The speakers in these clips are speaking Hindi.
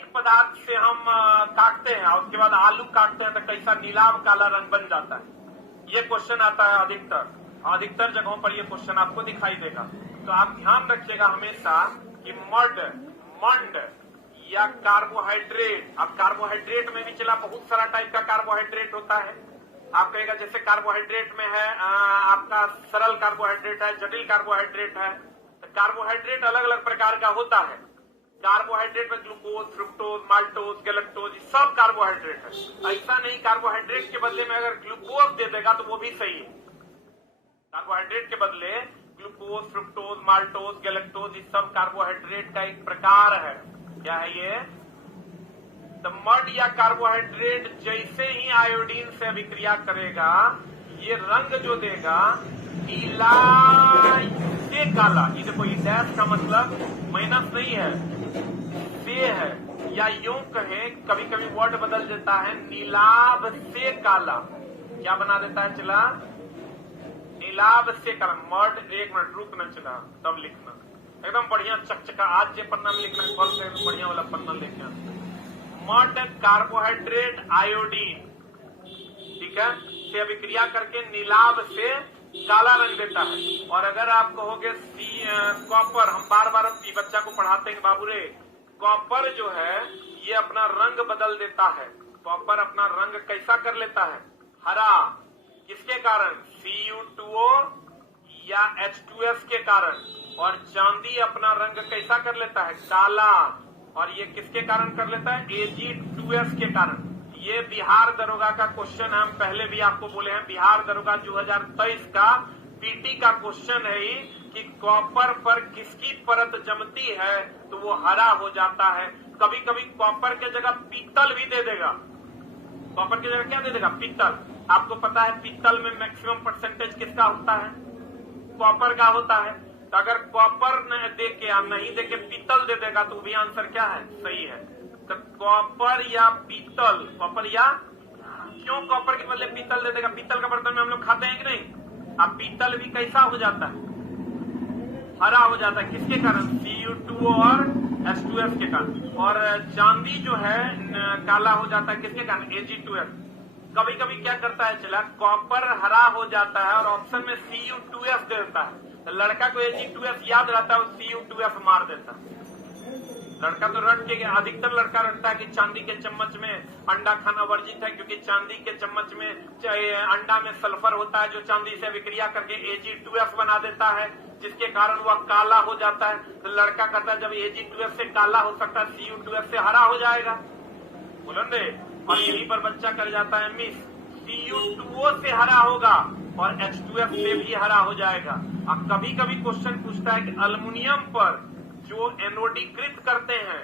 एक पदार्थ से हम काटते हैं और उसके बाद आलू काटते हैं तो कैसा नीलाभ काला रंग बन जाता है? ये क्वेश्चन आता है अधिकतर जगहों पर ये क्वेश्चन आपको दिखाई देगा। तो आप ध्यान रखिएगा हमेशा कि मंड या कार्बोहाइड्रेट, अब कार्बोहाइड्रेट में भी चला बहुत सारा टाइप का कार्बोहाइड्रेट होता है। आप कहेगा जैसे कार्बोहाइड्रेट में है आपका सरल कार्बोहाइड्रेट है, जटिल कार्बोहाइड्रेट है। तो कार्बोहाइड्रेट अलग अलग प्रकार का होता है। कार्बोहाइड्रेट में ग्लूकोज, फ्रुक्टोज, माल्टोज, गैलेक्टोज सब कार्बोहाइड्रेट है। ऐसा नहीं कार्बोहाइड्रेट के बदले में अगर ग्लूकोज दे देगा तो वो भी सही है। कार्बोहाइड्रेट के बदले ग्लूकोज, फ्रुक्टोज, माल्टोज, गैलेक्टोज ये सब कार्बोहाइड्रेट का एक प्रकार है। क्या है ये? तो मड या कार्बोहाइड्रेट जैसे ही आयोडीन से अभिक्रिया करेगा ये रंग जो देगा नीला से काला। ये देखो ये डैश का मतलब माइनस नहीं है, से है, या यूं कहें कभी कभी वर्ड बदल देता है नीलाभ से काला। क्या बना देता है? चला नीलाभ से काला। मड, एक मिनट रुकना, चला तब लिखना एकदम बढ़िया चकचका। आज जो पन्ना में लिखना है कल से बढ़िया वाला पन्ना लेके आना। मड कार्बोहाइड्रेट आयोडीन, ठीक है, से अभिक्रिया करके नीलाभ से काला रंग देता है। और अगर आप कहोगे कॉपर, हम बार बार बच्चा को पढ़ाते हैं बाबू रे, कॉपर जो है ये अपना रंग बदल देता है। कॉपर अपना रंग कैसा कर लेता है? हरा। किसके कारण? Cu2O या H2S के कारण। और चांदी अपना रंग कैसा कर लेता है? काला। और ये किसके कारण कर लेता है? Ag2S के कारण। ये बिहार दरोगा का क्वेश्चन है, हम पहले भी आपको बोले हैं बिहार दरोगा 2023 का पीटी का क्वेश्चन है ही कि कॉपर पर किसकी परत जमती है तो वो हरा हो जाता है। कभी कभी कॉपर के जगह पीतल भी दे देगा। कॉपर की जगह क्या दे देगा? पीतल। आपको पता है पीतल में मैक्सिमम परसेंटेज किसका होता है? कॉपर का होता है। तो अगर कॉपर दे के या नहीं दे के पीतल दे देगा तो भी आंसर क्या है? सही है। तो कॉपर या पीतल, कॉपर या क्यों कॉपर के बदले पीतल दे देगा? पीतल का बर्तन में हम लोग खाते हैं कि नहीं? अब पीतल भी कैसा हो जाता है? हरा हो जाता है। किसके कारण? Cu2 और H2S के कारण। और चांदी जो है काला हो जाता है किसके कारण? Ag2S। कभी कभी क्या करता है चला, कॉपर हरा हो जाता है और ऑप्शन में Cu2S दे देता है। तो लड़का को Ag2S याद रहता है, Cu2S मार देता है। लड़का तो रट के, अधिकतर लड़का रटता है कि चांदी के चम्मच में अंडा खाना वर्जित है, क्योंकि चांदी के चम्मच में अंडा में सल्फर होता है जो चांदी से विक्रिया करके Ag2S बना देता है, जिसके कारण वह काला हो जाता है। तो लड़का कहता है जब Ag2S से काला हो सकता है Cu2S से हरा हो जाएगा। बोलो ने। और यहीं पर बच्चा कर जाता है मिस, Cu2O से हरा होगा और H2S से भी हरा हो जाएगा। अब कभी कभी क्वेश्चन पूछता है कि अल्युमिनियम पर जो एनोडीकृत करते हैं,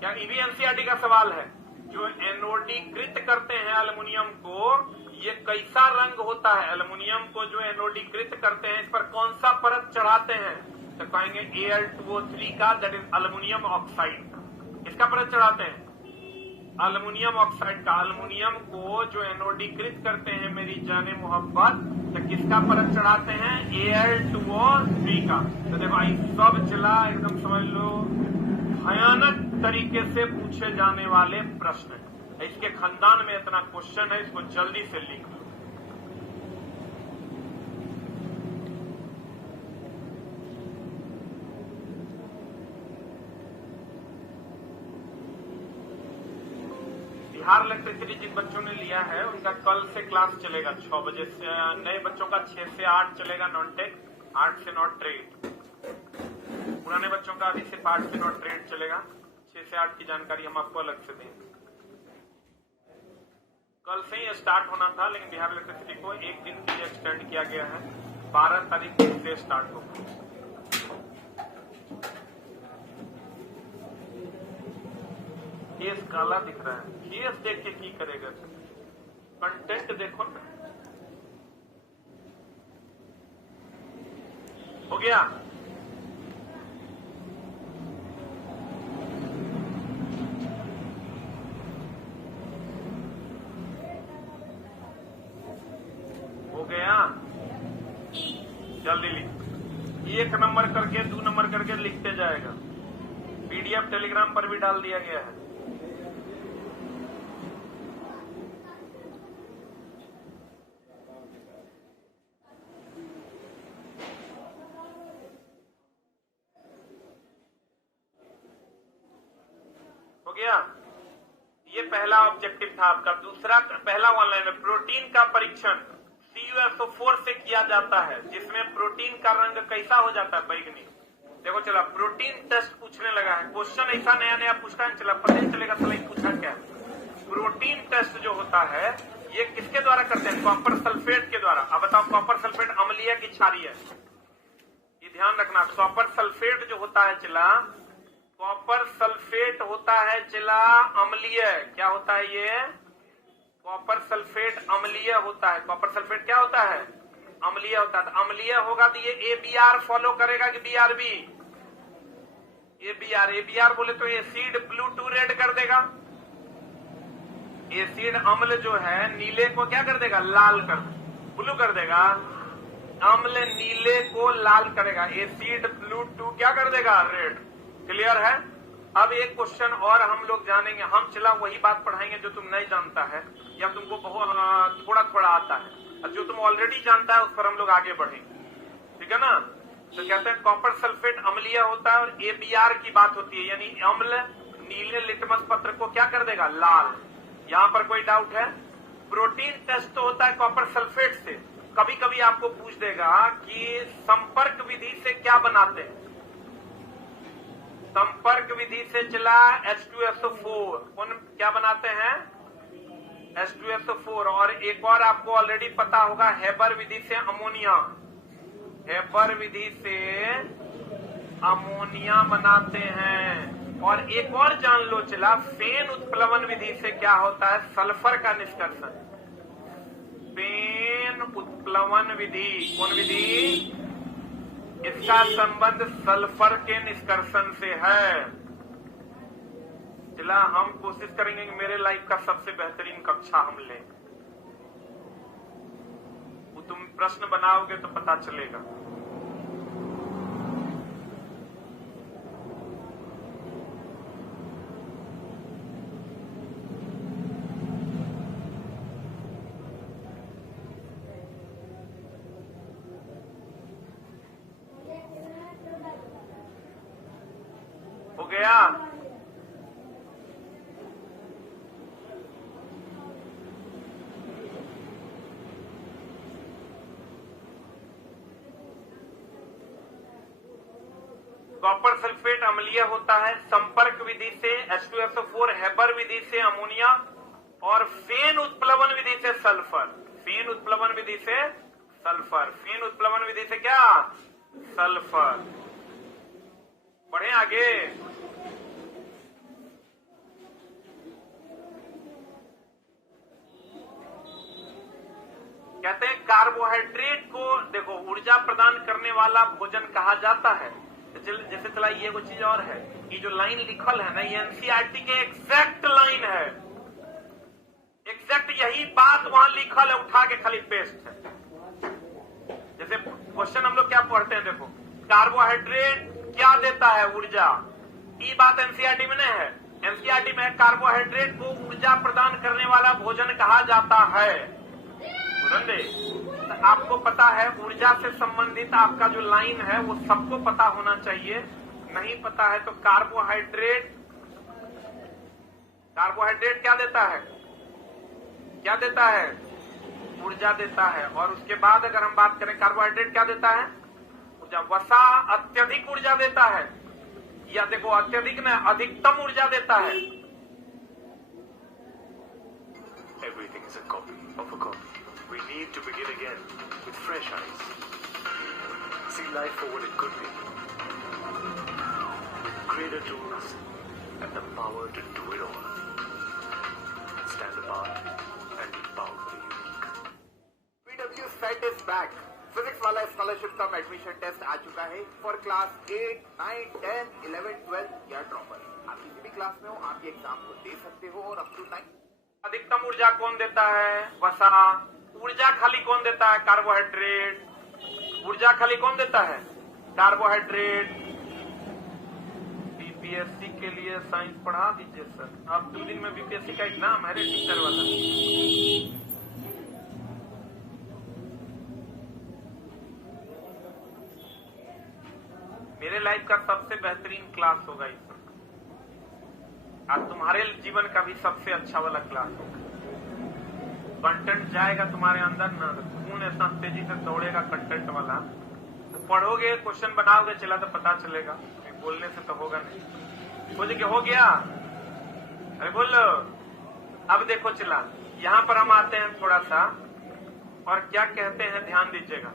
क्या ये भी एनसीईआरटी का सवाल है, जो एनोडीकृत करते हैं अल्युमिनियम को, ये कैसा रंग होता है? अल्युमिनियम को जो एनोडीकृत करते हैं इस पर कौन सा परत चढ़ाते हैं? तो कहेंगे Al2O3 का, दैट इज अल्युमिनियम ऑक्साइड। इसका परत चढ़ाते हैं अल्युमिनियम ऑक्साइड का। अल्युमिनियम को जो एनोडीकृत करते हैं मेरी जाने मोहब्बत, तो किसका परत चढ़ाते हैं? Al2O3 का। तो देखो आई सब चला, एकदम समझ लो भयानक तरीके से पूछे जाने वाले प्रश्न है। इसके खानदान में इतना क्वेश्चन है, इसको जल्दी से लिख लो। बिहार इलेक्ट्रिसिटी जिन बच्चों ने लिया है उनका कल से क्लास चलेगा 6 बजे से। नए बच्चों का 6 से 8 चलेगा नॉन टेक, 8 से नॉट ट्रेड। पुराने बच्चों का अभी सिर्फ 8 से नॉट ट्रेड चलेगा। 6 से 8 की जानकारी हम आपको अलग से देंगे। कल से ही स्टार्ट होना था, लेकिन बिहार इलेक्ट्रिसिटी को एक दिन के लिए एक्सटेंड किया गया है। 12 तारीख से स्टार्ट होगा। केस काला दिख रहा है, केस देख के की करेगा? कंटेंट देखो ना। हो गया? हो गया? जल्दी लिख। 1 नंबर करके 2 नंबर करके लिखते जाएगा। पीडीएफ टेलीग्राम पर भी डाल दिया गया है। गया? ये पहला ऑब्जेक्टिव था आपका। दूसरा, पहला ऑनलाइन में प्रोटीन का परीक्षण CuSO4 से किया जाता है, जिसमें प्रोटीन का रंग कैसा हो जाता है? बैगनी। देखो चला प्रोटीन टेस्ट पूछने लगा है, क्वेश्चन ऐसा नया नया पूछता है, चला पता नहीं चलेगा चला पूछा क्या। प्रोटीन टेस्ट जो होता है ये किसके द्वारा करते हैं? कॉपर सल्फेट के द्वारा। अब बताओ कॉपर सल्फेट अम्लीय की क्षारीय? ये ध्यान रखना, कॉपर सल्फेट जो होता है चला, कॉपर सल्फेट होता है चला अम्लीय। क्या होता है ये? कॉपर सल्फेट अम्लीय होता है। कॉपर सल्फेट क्या होता है? अम्लीय होता है। अम्लीय होगा तो ये ABr फॉलो करेगा कि BRB? ABr बोले तो एसिड ब्लू टू रेड कर देगा। एसिड अम्ल जो है नीले को क्या कर देगा? लाल कर, ब्लू कर देगा। अम्ल नीले को लाल करेगा, एसिड ब्लू टू क्या कर देगा? रेड। क्लियर है? अब एक क्वेश्चन और हम लोग जानेंगे। हम चला वही बात पढ़ाएंगे जो तुम नहीं जानता है या तुमको बहुत थोड़ा थोड़ा आता है, और जो तुम ऑलरेडी जानता है उस पर हम लोग आगे बढ़ेंगे। ठीक है ना? तो कहते हैं कॉपर सल्फेट अम्लीय होता है और ABr की बात होती है, यानी अम्ल नीले लिटमस पत्र को क्या कर देगा? लाल। यहां पर कोई डाउट है? प्रोटीन टेस्ट तो होता है कॉपर सल्फेट से। कभी कभी आपको पूछ देगा कि संपर्क विधि से क्या बनाते हैं? संपर्क विधि से चला H2SO4। कौन क्या बनाते हैं? H2SO4। और एक और आपको ऑलरेडी पता होगा, हेबर विधि से अमोनिया। हेबर विधि से अमोनिया बनाते हैं। और एक और जान लो चला, फेन उत्प्लवन विधि से क्या होता है? सल्फर का निष्कर्षण। फेन उत्प्लवन विधि, कौन विधि? इसका संबंध सल्फर के निष्कर्षण से है। चला हम कोशिश करेंगे कि मेरे लाइफ का सबसे बेहतरीन कक्षा हम लें। वो तुम प्रश्न बनाओगे तो पता चलेगा। हो गया? कॉपर सल्फेट अम्लीय होता है, संपर्क विधि से H2SO4, हेबर विधि से अमोनिया और फेन उत्प्लवन विधि से सल्फर। फेन उत्प्लवन विधि से सल्फर। फेन उत्प्लवन विधि से क्या? सल्फर। बढ़े आगे। कहते हैं कार्बोहाइड्रेट को देखो ऊर्जा प्रदान करने वाला भोजन कहा जाता है। जैसे चला ये वो चीज और है, ये जो लाइन लिखल है ना, ये NCERT के एग्जैक्ट लाइन है। एग्जैक्ट यही बात वहां लिखल है, उठा के खाली पेस्ट है। जैसे क्वेश्चन हम लोग क्या पढ़ते हैं, देखो कार्बोहाइड्रेट क्या देता है? ऊर्जा। ये बात NCERT में नहीं है। NCERT में कार्बोहाइड्रेट को ऊर्जा प्रदान करने वाला भोजन कहा जाता है। तो आपको पता है ऊर्जा से संबंधित आपका जो लाइन है वो सबको पता होना चाहिए। नहीं पता है तो कार्बोहाइड्रेट क्या देता है? क्या देता है? ऊर्जा देता है। और उसके बाद अगर हम बात करें कार्बोहाइड्रेट क्या देता है? ऊर्जा। वसा अत्यधिक ऊर्जा देता है, या देखो अत्यधिक में अधिकतम ऊर्जा देता है। Everything is a copy of a copy. We need to begin again with fresh eyes. See life for what it could be. With greater tools and the power to do it all. Stand apart and be powerfully unique. PW Set is back. Physics वाला स्कॉलरशिप कम एडमिशन टेस्ट आ चुका है फॉर क्लास 8, 9, 10, 11, 12 या ड्रॉपर। आप किसी भी क्लास में हो, आप ये एग्जाम को दे सकते हो और अप टू 9। अधिकतम ऊर्जा कौन देता है? वसा। ऊर्जा खाली कौन देता है? कार्बोहाइड्रेट। ऊर्जा खाली कौन देता है? कार्बोहाइड्रेट। बीपीएससी के लिए साइंस पढ़ा दीजिए सर। अब 2 दिन में बीपीएससी का एग्जाम है रे, टीचर वाला। मेरे लाइफ का सबसे बेहतरीन क्लास होगा इस। आज तुम्हारे जीवन का भी सबसे अच्छा वाला क्लास होगा। कंटेंट जाएगा तुम्हारे अंदर ना, खून इतना तेजी से दौड़ेगा कंटेंट वाला। तो पढ़ोगे, क्वेश्चन बनाओगे, चला तो पता चलेगा, बोलने से तो होगा नहीं। बोले कि हो गया, अरे बोलो। अब देखो चला, यहाँ पर हम आते हैं थोड़ा सा, और क्या कहते हैं ध्यान दीजिएगा।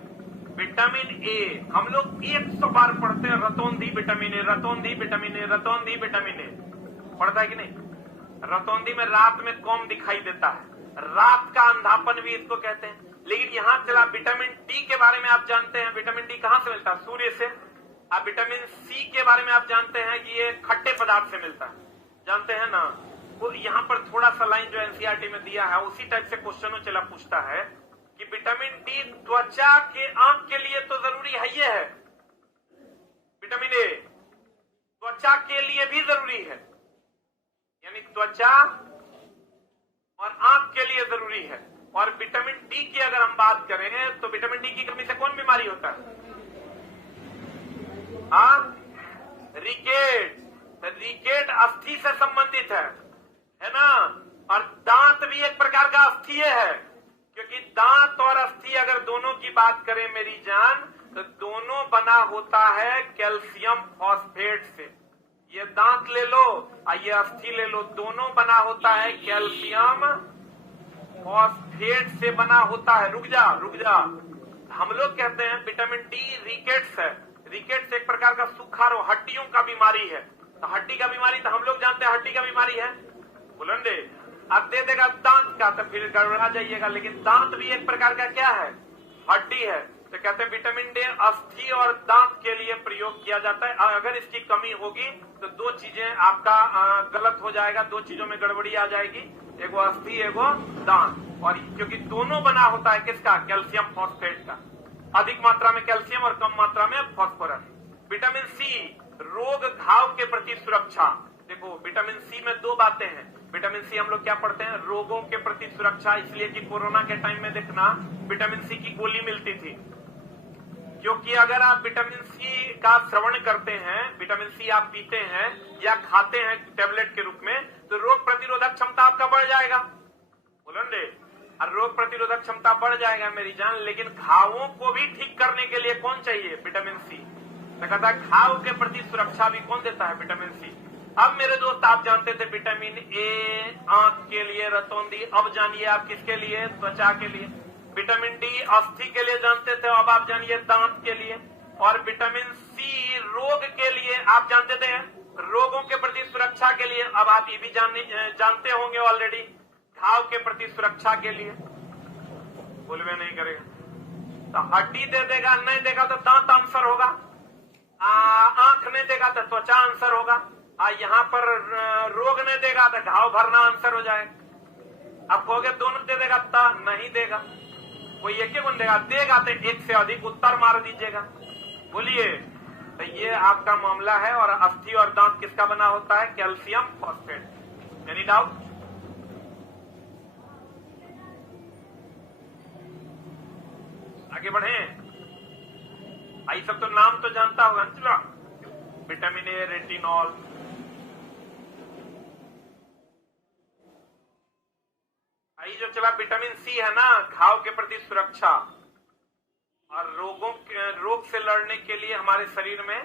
विटामिन ए हम लोग 100 बार पढ़ते हैं, रतौंधी विटामिन ए, रतौंधी विटामिन ए, रतौंधी विटामिन ए। पढ़ता है कि नहीं? रतौंधी में रात में कम दिखाई देता है, रात का अंधापन भी इसको कहते हैं। लेकिन यहाँ चला विटामिन डी के बारे में आप जानते हैं, विटामिन डी कहाँ से मिलता है? सूर्य से। आप विटामिन सी के बारे में आप जानते हैं कि ये खट्टे पदार्थ से मिलता है, जानते हैं ना? वो यहाँ पर थोड़ा सा लाइन जो एनसीईआरटी में दिया है उसी टाइप से क्वेश्चन चला पूछता है कि विटामिन डी त्वचा के आंख के लिए तो जरूरी है, ये है विटामिन ए त्वचा के लिए भी जरूरी है, यानी त्वचा और आंख के लिए जरूरी है। और विटामिन डी की अगर हम बात करें तो विटामिन डी की कमी से कौन बीमारी होता है? रिकेट। रिकेट अस्थि से संबंधित है ना? और दांत भी एक प्रकार का अस्थि है, क्योंकि दांत और अस्थि अगर दोनों की बात करें मेरी जान, तो दोनों बना होता है कैल्शियम फॉस्फेट से। ये दांत ले लो और ये अस्थि ले लो, दोनों बना होता है कैल्शियम फॉस्फेट से बना होता है। रुक जा रुक जा, हम लोग कहते हैं विटामिन डी रिकेट्स है। रिकेट्स एक प्रकार का सूखा रोग, हड्डियों का बीमारी है। तो हड्डी का बीमारी तो हम लोग जानते हैं हड्डी का बीमारी है, बुलंदे। अब दे देगा दांत का तो फिर गड़बड़ा जाइएगा, लेकिन दांत भी एक प्रकार का क्या है? हड्डी है। तो कहते हैं विटामिन डी अस्थि और दांत के लिए प्रयोग किया जाता है। अगर इसकी कमी होगी तो दो चीजें आपका गलत हो जाएगा, दो चीजों में गड़बड़ी आ जाएगी, एगो अस्थि एगो दांत। और क्योंकि दोनों बना होता है किसका? कैल्शियम फॉस्फेट का। अधिक मात्रा में कैल्शियम और कम मात्रा में फॉस्फोरस। विटामिन सी रोग घाव के प्रति सुरक्षा। देखो विटामिन सी में दो बातें हैं। विटामिन सी हम लोग क्या पढ़ते हैं? रोगों के प्रति सुरक्षा, इसलिए कि कोरोना के टाइम में देखना विटामिन सी की गोली मिलती थी, क्योंकि अगर आप विटामिन सी का श्रवण करते हैं, विटामिन सी आप पीते हैं या खाते हैं टेबलेट के रूप में, तो रोग प्रतिरोधक क्षमता आपका बढ़ जाएगा, बोलेंगे। और रोग प्रतिरोधक क्षमता बढ़ जाएगा मेरी जान। लेकिन घावों को भी ठीक करने के लिए कौन चाहिए? Vitamin C. तो कहता है घाव के प्रति सुरक्षा भी कौन देता है? Vitamin C. अब मेरे दोस्त आप जानते थे विटामिन ए आंख के लिए, रतौंधी। अब जानिए आप किसके लिए? त्वचा के लिए। विटामिन डी अस्थि के लिए जानते थे, अब आप जानिए दांत के लिए। और विटामिन सी रोग के लिए आप जानते थे, रोगों के प्रति सुरक्षा के लिए। अब आप ये भी जानते होंगे ऑलरेडी, घाव के प्रति सुरक्षा के लिए। बोलवे नहीं करेगा तो हड्डी दे देगा, नहीं देगा तो दांत आंसर होगा। आंख नहीं देगा तो त्वचा आंसर होगा। यहाँ पर रोग नहीं देगा तो घाव भरना आंसर हो जाएगा। अब कहोगे दोनों दे देगा तो नहीं देगा, कोई एक ही गुण देगा, देगा तो एक से अधिक उत्तर मार दीजिएगा। बोलिए, तो ये आपका मामला है। और अस्थि और दांत किसका बना होता है? Calcium phosphate. Any doubt? आगे बढ़े। आई सब तो नाम तो जानता होगा ना, विटामिन ए, रेटिनॉल। आई जो चला विटामिन सी है ना, घाव के प्रति सुरक्षा और रोग से लड़ने के लिए हमारे शरीर में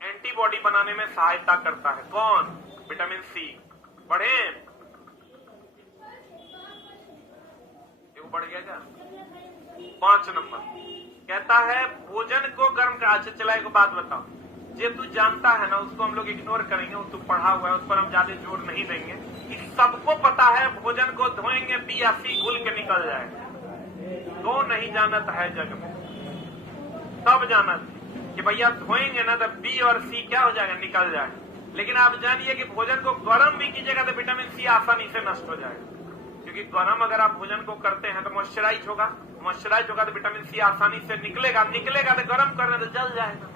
एंटीबॉडी बनाने में सहायता करता है। कौन? Vitamin C. बढ़े, बढ़ गया क्या? 5 नंबर कहता है भोजन को गर्म का। अच्छा चला एक बात बताओ, जे तू जानता है ना उसको हम लोग इग्नोर करेंगे, वो तू पढ़ा हुआ है उस पर हम ज्यादा जोर नहीं देंगे। कि सबको पता है भोजन को धोएंगे बी या सी घुल के निकल जाएगा। तो नहीं जानत है जग में, सब जानत कि भैया धोएंगे ना तो बी और सी क्या हो जाएगा? निकल जाएगा। लेकिन आप जानिए कि भोजन को गर्म भी कीजिएगा तो विटामिन सी आसानी से नष्ट हो जाएगा, क्योंकि गर्म अगर आप भोजन को करते हैं तो मॉइस्चराइज होगा, मॉइस्चराइज होगा तो विटामिन सी आसानी से निकलेगा, निकलेगा तो गर्म करने तो जल जाएगा।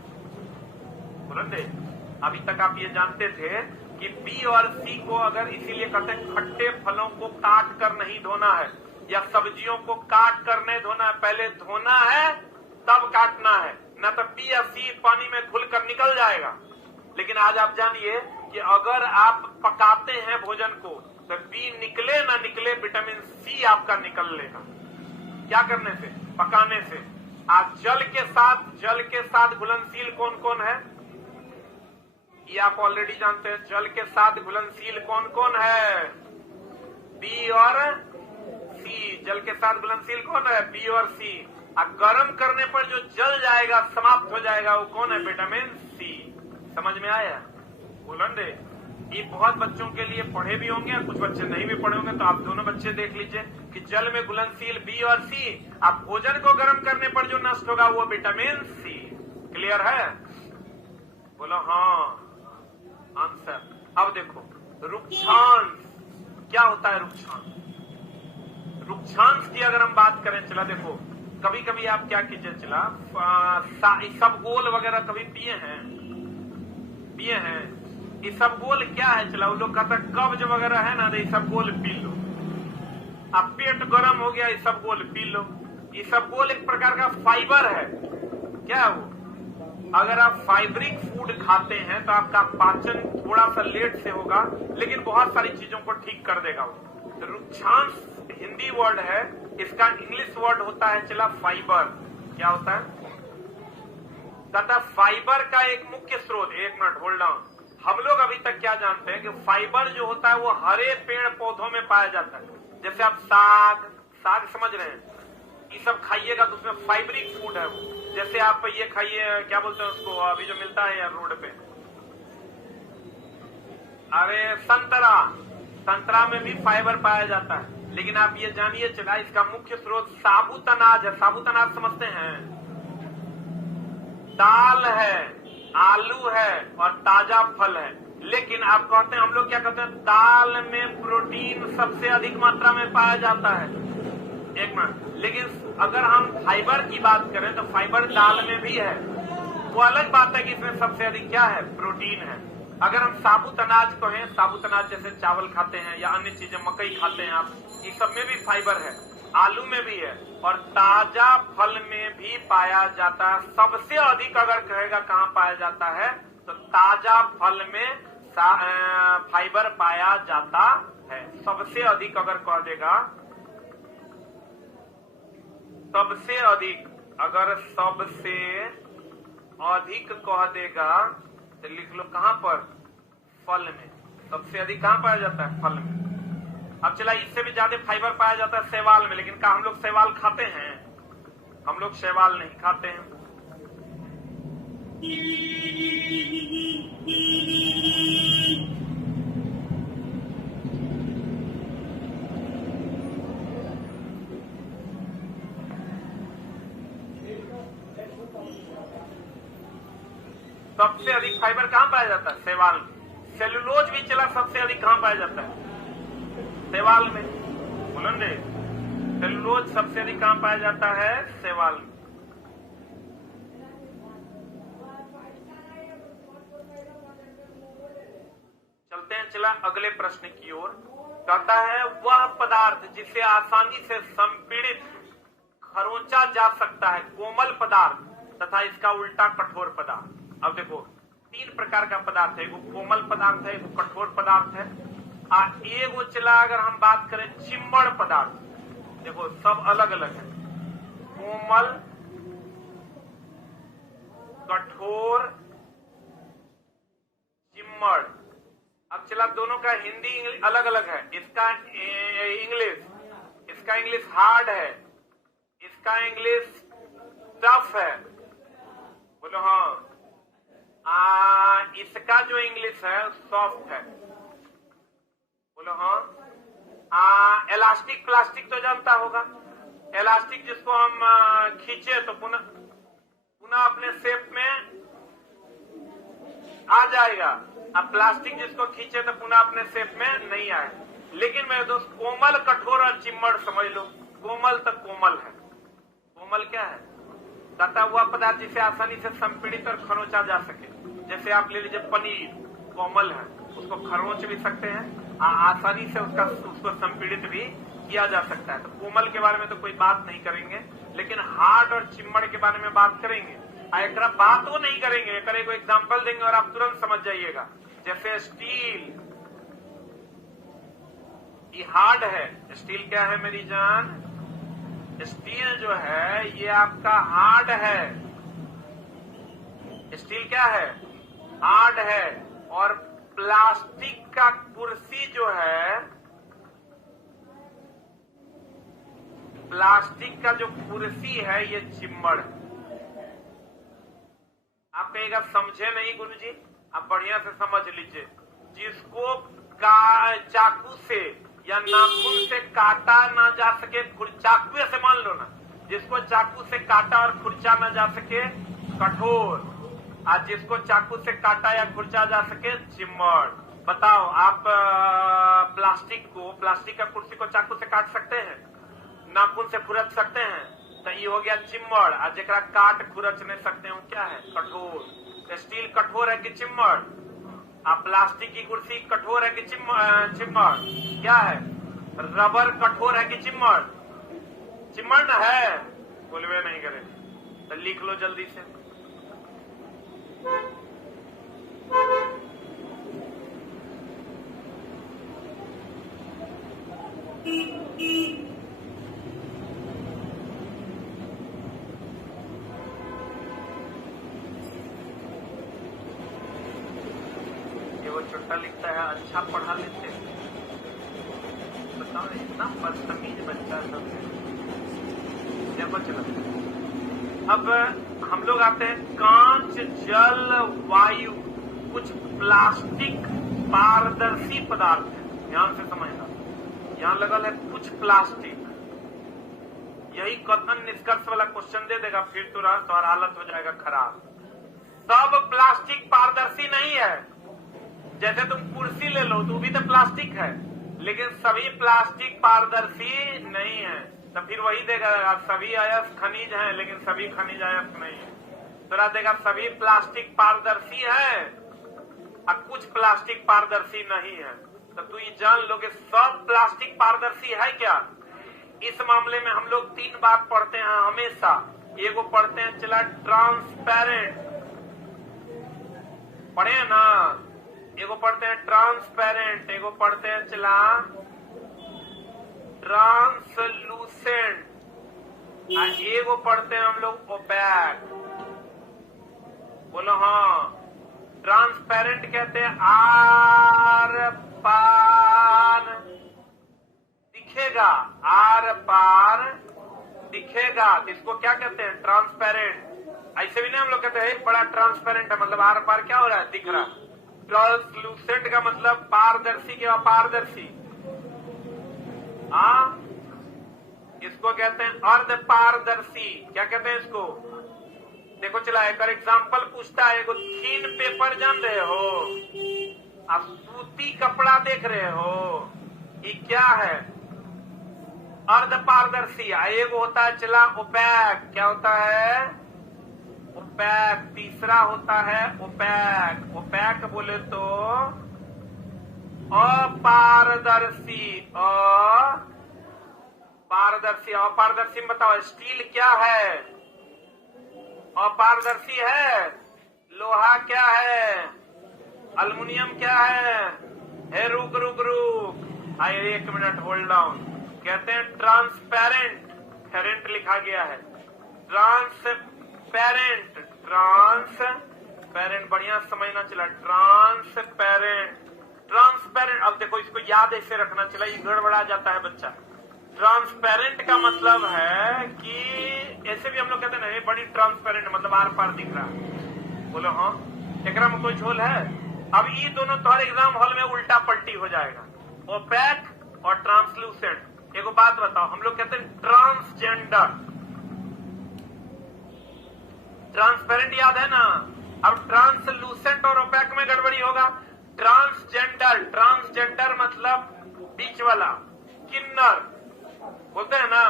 अभी तक आप ये जानते थे कि बी और सी को अगर इसीलिए कहते हैं खट्टे फलों को काट कर नहीं धोना है, या सब्जियों को काट कर नहीं धोना है, पहले धोना है तब काटना है, न तो बी या सी पानी में घुल कर निकल जाएगा। लेकिन आज आप जानिए कि अगर आप पकाते हैं भोजन को तो बी निकले ना निकले, विटामिन सी आपका निकल लेगा। क्या करने से? पकाने से। आज जल के साथ घुलनशील कौन कौन है ये आप ऑलरेडी जानते हैं। जल के साथ घुलनशील कौन कौन है? बी और सी। जल के साथ घुलनशील कौन है? बी और सी। अब गर्म करने पर जो जल जाएगा, समाप्त हो जाएगा, वो कौन है? Vitamin C. समझ में आया? बोलन दे। ये बहुत बच्चों के लिए पढ़े भी होंगे और कुछ बच्चे नहीं भी पढ़े होंगे, तो आप दोनों बच्चे देख लीजिए कि जल में घुलनशील बी और सी। आप भोजन को गर्म करने पर जो नष्ट होगा वो विटामिन सी। क्लियर है? बोलो हाँ। आंसर। अब देखो रुक्षांश क्या होता है? रुक्षांश की अगर हम बात करें, चला देखो कभी कभी आप क्या कीजिए, चला इसबगोल वगैरह कभी पिए हैं? इसबगोल क्या है? चला वो लोग कहता है कब्ज वगैरह है ना, तो इसबगोल पी लो। अब पेट गर्म हो गया, इसबगोल पी लो। इसबगोल एक प्रकार का फाइबर है। क्या है वो? अगर आप फाइबरिक फूड खाते हैं तो आपका पाचन थोड़ा सा लेट से होगा, लेकिन बहुत सारी चीजों को ठीक कर देगा वो। रुक्षांश हिंदी वर्ड है, इसका इंग्लिश वर्ड होता है चला फाइबर। क्या होता है? कहता फाइबर का एक मुख्य स्रोत। एक मिनट होल्ड ऑन। हम लोग अभी तक क्या जानते हैं कि फाइबर जो होता है वो हरे पेड़ पौधों में पाया जाता है। जैसे आप साग समझ रहे हैं, ये सब खाइएगा तो उसमें फाइबरिक फूड है वो। जैसे आप ये खाइए, क्या बोलते हैं उसको अभी जो मिलता है यार रोड पे, अरे संतरा में भी फाइबर पाया जाता है। लेकिन आप ये जानिए चला इसका मुख्य स्रोत साबुत अनाज है। साबुत अनाज समझते हैं? दाल है, आलू है और ताजा फल है। लेकिन आप कहते हैं, हम लोग क्या कहते हैं, दाल में प्रोटीन सबसे अधिक मात्रा में पाया जाता है। एक मिनट। लेकिन अगर हम फाइबर की बात करें तो फाइबर दाल में भी है। वो अलग बात है कि इसमें सबसे अधिक क्या है? प्रोटीन है। अगर हम साबुत अनाज कहें, साबुत अनाज जैसे चावल खाते हैं या अन्य चीजें, मकई खाते हैं आप, ये सब में भी फाइबर है। आलू में भी है और ताजा फल में भी पाया जाता है। सबसे अधिक अगर कहेगा कहाँ पाया जाता है तो ताजा फल में फाइबर पाया जाता है। सबसे अधिक अगर कह देगा, सबसे अधिक कह देगा तो लिख लो कहां पर? फल में। सबसे अधिक कहां पाया जाता है? फल में। अब चला इससे भी ज्यादा फाइबर पाया जाता है शैवाल में। लेकिन क्या हम लोग शैवाल खाते हैं? हम लोग शैवाल नहीं खाते हैं। सबसे अधिक फाइबर कहां पाया जाता है? शैवाल में। सेलुलोज भी चला सबसे अधिक कहां पाया जाता है? शैवाल में। बोलन दे। सेलुलोज सबसे अधिक कहां पाया जाता है? शैवाल में। चलते हैं चला अगले प्रश्न की ओर। कहता है वह पदार्थ जिसे आसानी से संपीड़ित खरोंचा जा सकता है, कोमल पदार्थ तथा इसका उल्टा कठोर पदार्थ। अब देखो 3 प्रकार का पदार्थ है। एक कोमल पदार्थ है, एक कठोर पदार्थ है, एगो चला अगर हम बात करें चिम्मड़ पदार्थ। देखो सब अलग अलग है, कोमल, कठोर, चिम्मड़। अब चला दोनों का हिंदी अलग अलग है। इसका इंग्लिश हार्ड है, इसका इंग्लिश टफ है। बोलो हाँ। इसका जो इंग्लिश है सॉफ्ट है। बोलो हाँ। इलास्टिक प्लास्टिक तो जानता होगा। इलास्टिक जिसको हम खींचे तो पुनः अपने शेप में आ जाएगा। अब प्लास्टिक जिसको खींचे तो पुनः अपने शेप में नहीं आए। लेकिन मेरे दोस्त कोमल, कठोर और चिम्मड़ समझ लो। कोमल तो कोमल है। कोमल क्या है? कहता हुआ पदार्थ जिसे आसानी से संपीड़ित और खरोंचा जा सके। जैसे आप ले लीजिए पनीर, कोमल है, उसको खरोंच भी सकते हैं, आसानी से उसको संपीड़ित भी किया जा सकता है। तो कोमल के बारे में तो कोई बात नहीं करेंगे, लेकिन हार्ड और चिम्मड़ के बारे में बात करेंगे। एक बात वो नहीं करेंगे, एक एग्जाम्पल देंगे और आप तुरंत समझ जाइएगा। जैसे स्टील, ये हार्ड है। स्टील क्या है मेरी जान? स्टील जो है ये आपका हार्ड है। स्टील क्या है? हार्ड है। और प्लास्टिक का कुर्सी जो है, प्लास्टिक का जो कुर्सी है ये चिम्मड़ है। आप कहेगा समझे नहीं गुरुजी, आप बढ़िया से समझ लीजिए। जिसको चाकू से या नाखून से काटा ना जा सके, चाकू से मान लो ना, जिसको चाकू से काटा और खुरचा ना जा सके कठोर, आज जिसको चाकू से काटा या खुरचा जा सके चिम्मड़। बताओ आप प्लास्टिक का कुर्सी को चाकू से काट सकते हैं, नाखून से खुरच सकते हैं, तो ये हो गया चिम्मड़। आज जरा काट खुरच नहीं सकते हो क्या है? कठोर। स्टील कठोर है कि चिम्मड़? आप प्लास्टिक की कुर्सी कठोर है कि चिम्मड़? क्या है? रबर कठोर है कि चिम्मड़? चिम्मड़ न है, बोलवे नहीं करे तो लिख लो जल्दी से। वो छोटा लिखता है अच्छा पढ़ा लेते हैं। बताओ इतना बदतमीज बच्चा सब क्या बचना। अब हम लोग आते हैं कांच, जल, वायु, कुछ प्लास्टिक पारदर्शी पदार्थ है। ध्यान से समझना, यहां लगल है कुछ प्लास्टिक। यही कथन निष्कर्ष वाला क्वेश्चन दे देगा, फिर तुम्हारा हालत हो जाएगा खराब। सब प्लास्टिक पारदर्शी नहीं है। जैसे तुम कुर्सी ले लो तो भी तो प्लास्टिक है, लेकिन सभी प्लास्टिक पारदर्शी नहीं है। तो फिर वही देगा सभी अयस्क खनिज हैं, लेकिन सभी खनिज अयस्क नहीं है। तो देगा सभी प्लास्टिक पारदर्शी है और कुछ प्लास्टिक पारदर्शी नहीं है। तो तू ये जान लो कि सब प्लास्टिक पारदर्शी है क्या? इस मामले में हम लोग 3 बात पढ़ते हैं हमेशा। एगो पढ़ते हैं चला ट्रांसपेरेंट, पढ़े ना? एगो पढ़ते हैं ट्रांसपेरेंट, एगो पढ़ते हैं चला ट्रांसलूसेंट, और एगो पढ़ते हैं हम लोग ओपैक। बोलो हाँ। ट्रांसपेरेंट कहते हैं आर पार दिखेगा, आर पार दिखेगा। इसको क्या कहते हैं? ट्रांसपेरेंट। ऐसे भी नहीं हम लोग कहते हैं बड़ा ट्रांसपेरेंट है, मतलब आर पार क्या हो रहा है? दिख रहा। ट्रांसलूसेंट का मतलब पारदर्शी के अपारदर्शी। हाँ, इसको कहते हैं अर्ध पारदर्शी। क्या कहते हैं इसको? देखो चला एक एग्जाम्पल पूछता है। एगो थीन पेपर जान रहे हो, आप सूती कपड़ा देख रहे हो, ये क्या है? अर्ध पारदर्शी। एगो होता है चला ओपैक। क्या होता है? ओपैक। तीसरा होता है ओपैक। ओपैक बोले तो अपारदर्शी। अपारदर्शी। अपारदर्शी में बताओ स्टील क्या है? अपारदर्शी है। लोहा क्या है? अल्युमिनियम क्या है? रुक रुक रुक, आइए 1 मिनट होल्ड डाउन। कहते हैं ट्रांसपेरेंट। फेरेंट लिखा गया है। ट्रांसपेरेंट। ट्रांसपेरेंट बढ़िया समझना चला। ट्रांसपेरेंट। ट्रांसपेरेंट। अब देखो इसको याद ऐसे रखना चला, ये गड़बड़ा जाता है बच्चा। ट्रांसपेरेंट का मतलब है कि ऐसे भी हम लोग कहते हैं ना बड़ी ट्रांसपेरेंट, मतलब आर पार दिख रहा है। बोलो हाँ, एकरा में कोई झोल है? अब ये दोनों तुम्हारे एग्जाम हॉल में उल्टा पलटी हो जाएगा, ओपैक और ट्रांसलूसेंट। एगो बात बताओ, हम लोग कहते हैं ट्रांसजेंडर। ट्रांसपेरेंट याद है ना? अब ट्रांसलूसेंट और ओपैक में गड़बड़ी होगा। ट्रांसजेंडर। ट्रांसजेंडर मतलब बीच वाला, किन्नर बोलते हैं ना।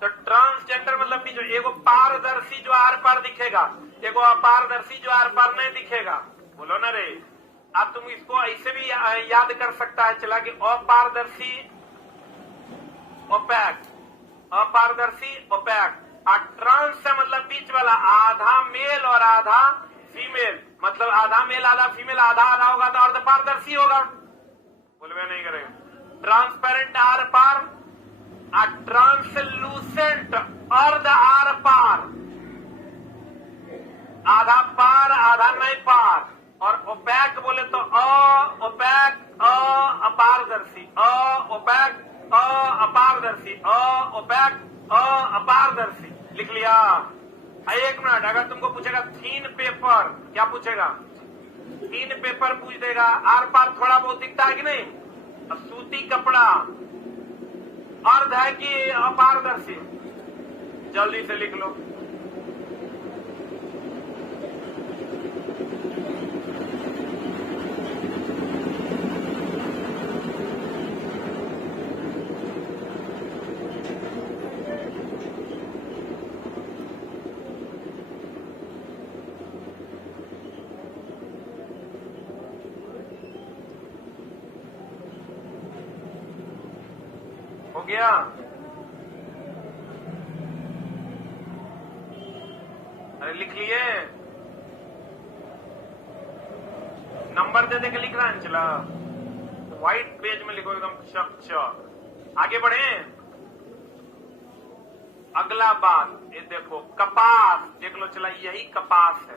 तो ट्रांसजेंडर मतलब बीच। एगो पारदर्शी जो आर पार दिखेगा, एगो अपारदर्शी जो आर पार नहीं दिखेगा। बोलो ना रे। अब तुम इसको ऐसे भी याद कर सकता है चला कि अपारदर्शी ओपैक, अपारदर्शी ओपैक। और ट्रांस से मतलब बीच वाला, आधा मेल और आधा फीमेल, मतलब आधा मेल आधा फीमेल, आधा आधा होगा तो अर्ध पारदर्शी होगा, बोलवे नहीं करेगा। ट्रांसपेरेंट आर पार, ट्रांसलूसेंट अर्ध आर पार, आधा पार आधा नहीं पार। और ओपैक बोले तो ओपैक अपारदर्शी, ओपैक अपारदर्शी, ओपैक अपारदर्शी। लिख लिया। एक मिनट, अगर तुमको पूछेगा थीन पेपर, क्या पूछेगा? थीन पेपर पूछ देगा। आर पार थोड़ा बहुत दिखता है कि नहीं? सूती कपड़ा अर्ध है कि अपारदर्शी? जल्दी से लिख लो। हो गया? अरे लिख लिए? नंबर दे दे के लिख रहा है चला, व्हाइट पेज में लिखो एकदम चक। आगे बढ़े। अगला बात ये देखो, कपास देख लो चला, यही कपास है।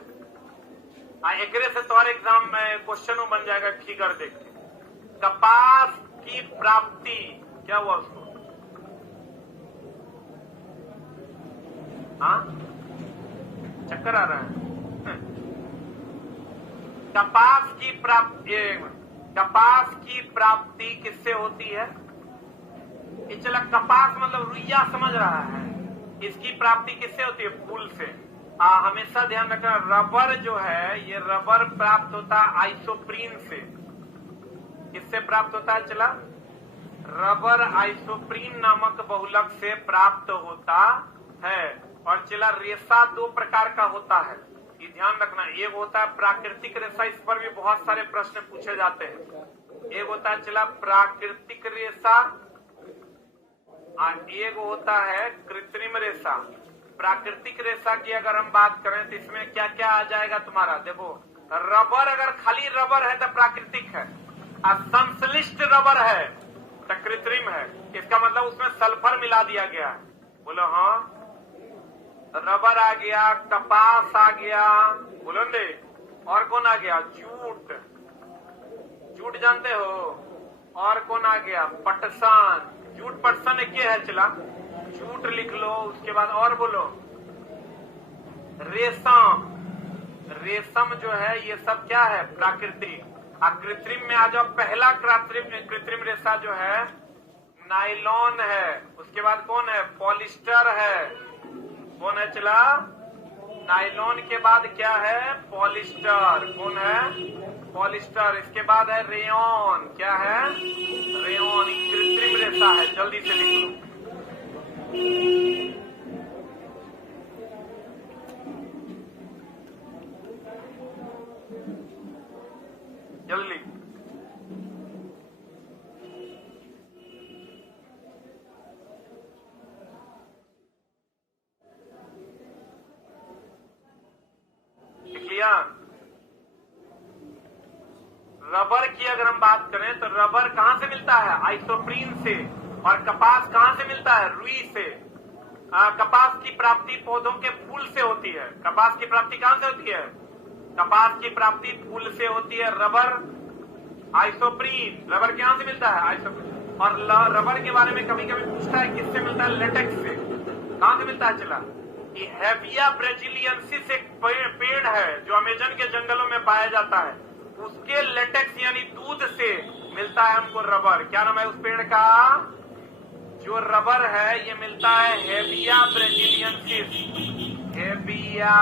एकरे से तुम्हारे एग्जाम में क्वेश्चन बन जाएगा फिगर देख के। कपास की प्राप्ति क्या हुआ उसको? हाँ, चक्कर आ रहा है। कपास की प्राप्ति किससे होती है? ये चला, कपास मतलब रुइया समझ रहा है। इसकी प्राप्ति किससे होती है? फूल से। हमेशा ध्यान रखना, रबर जो है ये रबर प्राप्त होता है आइसोप्रीन से। किससे प्राप्त होता है चला? रबर आइसोप्रीन नामक बहुलक से प्राप्त होता है। और चला, रेशा दो प्रकार का होता है, ये ध्यान रखना। एक होता है प्राकृतिक रेशा, इस पर भी बहुत सारे प्रश्न पूछे जाते हैं। एक होता है चला प्राकृतिक रेशा, और एक होता है कृत्रिम रेशा। प्राकृतिक रेशा की अगर हम बात करें तो इसमें क्या क्या आ जाएगा तुम्हारा? देखो, रबर अगर खाली रबर है तो प्राकृतिक है, और संश्लिष्ट रबर है तो कृत्रिम है। इसका मतलब उसमें सल्फर मिला दिया गया है। बोलो हाँ। रबर आ गया, कपास आ गया, बोलो दे। और कौन आ गया? जूट। जूट जानते हो? और कौन आ गया? पटसन। जूट पटसन एक ही है चला, जूट लिख लो। उसके बाद और बोलो, रेशम। रेशम जो है ये सब क्या है? प्राकृतिक। और कृत्रिम में आ जाओ, पहला कृत्रिम रेशा जो है नायलॉन है। उसके बाद कौन है? पॉलिस्टर है। कौन है चला? नायलॉन के बाद क्या है? पॉलिस्टर। कौन है? पॉलिस्टर। इसके बाद है रेयॉन। क्या है? रेयॉन। कृत्रिम रेशा है। जल्दी से लिख लो। जल्दी। रबर की अगर हम बात करें तो रबर कहां से मिलता है? आइसोप्रीन से। और कपास कहां से मिलता है? रुई से। कपास की प्राप्ति पौधों के फूल से होती है। कपास की प्राप्ति कहां से होती है? कपास की प्राप्ति फूल से होती है। Rubber isoprene. रबर कहां से मिलता है? आइसोप्रीन। और रबर के बारे में कभी कभी पूछता है किससे मिलता है? लेटेक्स से। कहां से मिलता है चला? ये हेविया ब्राजीलियंसिस एक पेड़ है जो अमेजन के जंगलों में पाया जाता है, उसके लेटेक्स यानी दूध से मिलता है हमको रबर। क्या नाम है उस पेड़ का? जो रबर है ये मिलता है हेविया ब्राजीलियंसिस। हेविया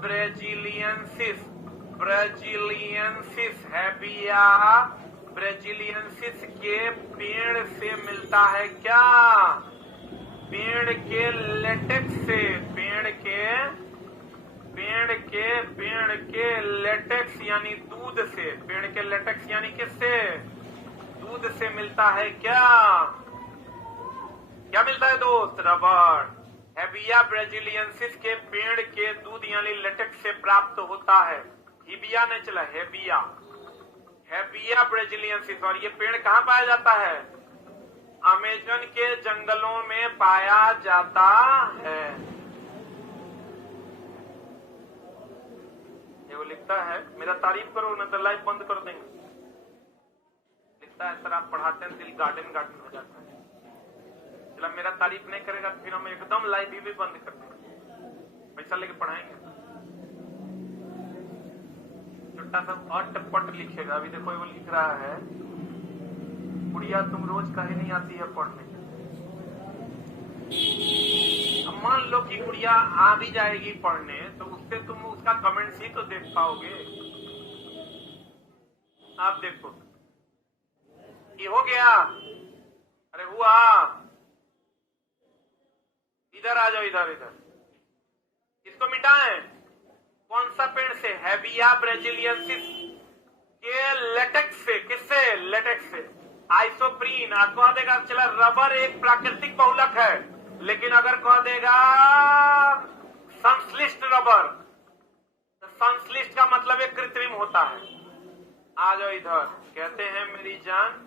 ब्राजीलियंसिस। हेविया ब्राजीलियंसिस के पेड़ से मिलता है। क्या? पेड़ के लेटेक्स से। पेड़ के लेटेक्स यानी दूध से। पेड़ के लेटेक्स यानी किससे? दूध से मिलता है। क्या क्या मिलता है दोस्त? रबर। हेबिया ब्राजीलियंसिस के पेड़ के दूध यानी लेटेक्स से प्राप्त होता है। हिबिया नहीं चला, हेबिया, हेबिया ब्राजीलियंसिस। और ये पेड़ कहाँ पाया जाता है? अमेजन के जंगलों में पाया जाता है। ये वो लिखता है, मेरा तारीफ करो न तो लाइव बंद कर देंगे। लिखता है सर आप पढ़ाते हैं दिल गार्डन गार्डन हो जाता है। चला मेरा तारीफ नहीं करेगा तो फिर हम एकदम लाइव भी बंद कर देंगे, पैसा लेके पढ़ाएंगे। छोटा सा अटपट लिखेगा। अभी देखो वो लिख रहा है, गुड़िया तुम रोज कहीं नहीं आती है पढ़ने। अब मान लो कि गुड़िया आ भी जाएगी पढ़ने तो उससे तुम उसका कमेंट्स ही तो देख पाओगे। आप देखो ये हो गया, अरे हुआ, इधर आ जाओ, इधर इधर इसको मिटाएं। कौन सा पेड़ से? हेबिया ब्राजीलियंसिस के लेटेक्स से। किससे? लेटेक्स से। आइसोप्रीन कह देगा चला रबर एक प्राकृतिक बहुलक है, लेकिन अगर कह देगा संश्लिष्ट रबर, तो संश्लिष्ट का मतलब एक कृत्रिम होता है। आ जाओ इधर। कहते हैं मेरी जान,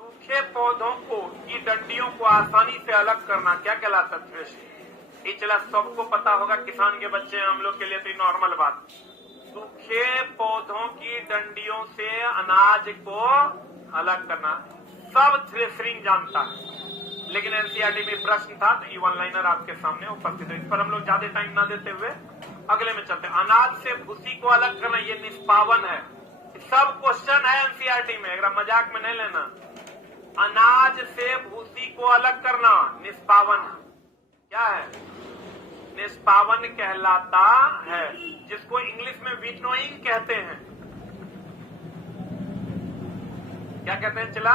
सूखे पौधों को की डंडियों को आसानी से अलग करना क्या कहलाता है? थ्रेशिंग। ये चला सबको पता होगा, किसान के बच्चे हैं हम लोग के लिए तो नॉर्मल बात। सूखे पौधों की डंडियों से अनाज को अलग करना सब थ्रेशरिंग जानता है। लेकिन एनसीईआरटी में प्रश्न था तो ये वन लाइनर आपके सामने उपस्थित है। इस पर हम लोग ज्यादा टाइम ना देते हुए अगले में चलते हैं। अनाज से भूसी को अलग करना ये निष्पावन है। सब क्वेश्चन है एनसीईआरटी में, अगर मजाक में नहीं लेना। अनाज से भूसी को अलग करना निष्पावन क्या है? निष्पावन कहलाता है, जिसको इंग्लिश में विनोइंग कहते हैं। क्या कहते हैं? चला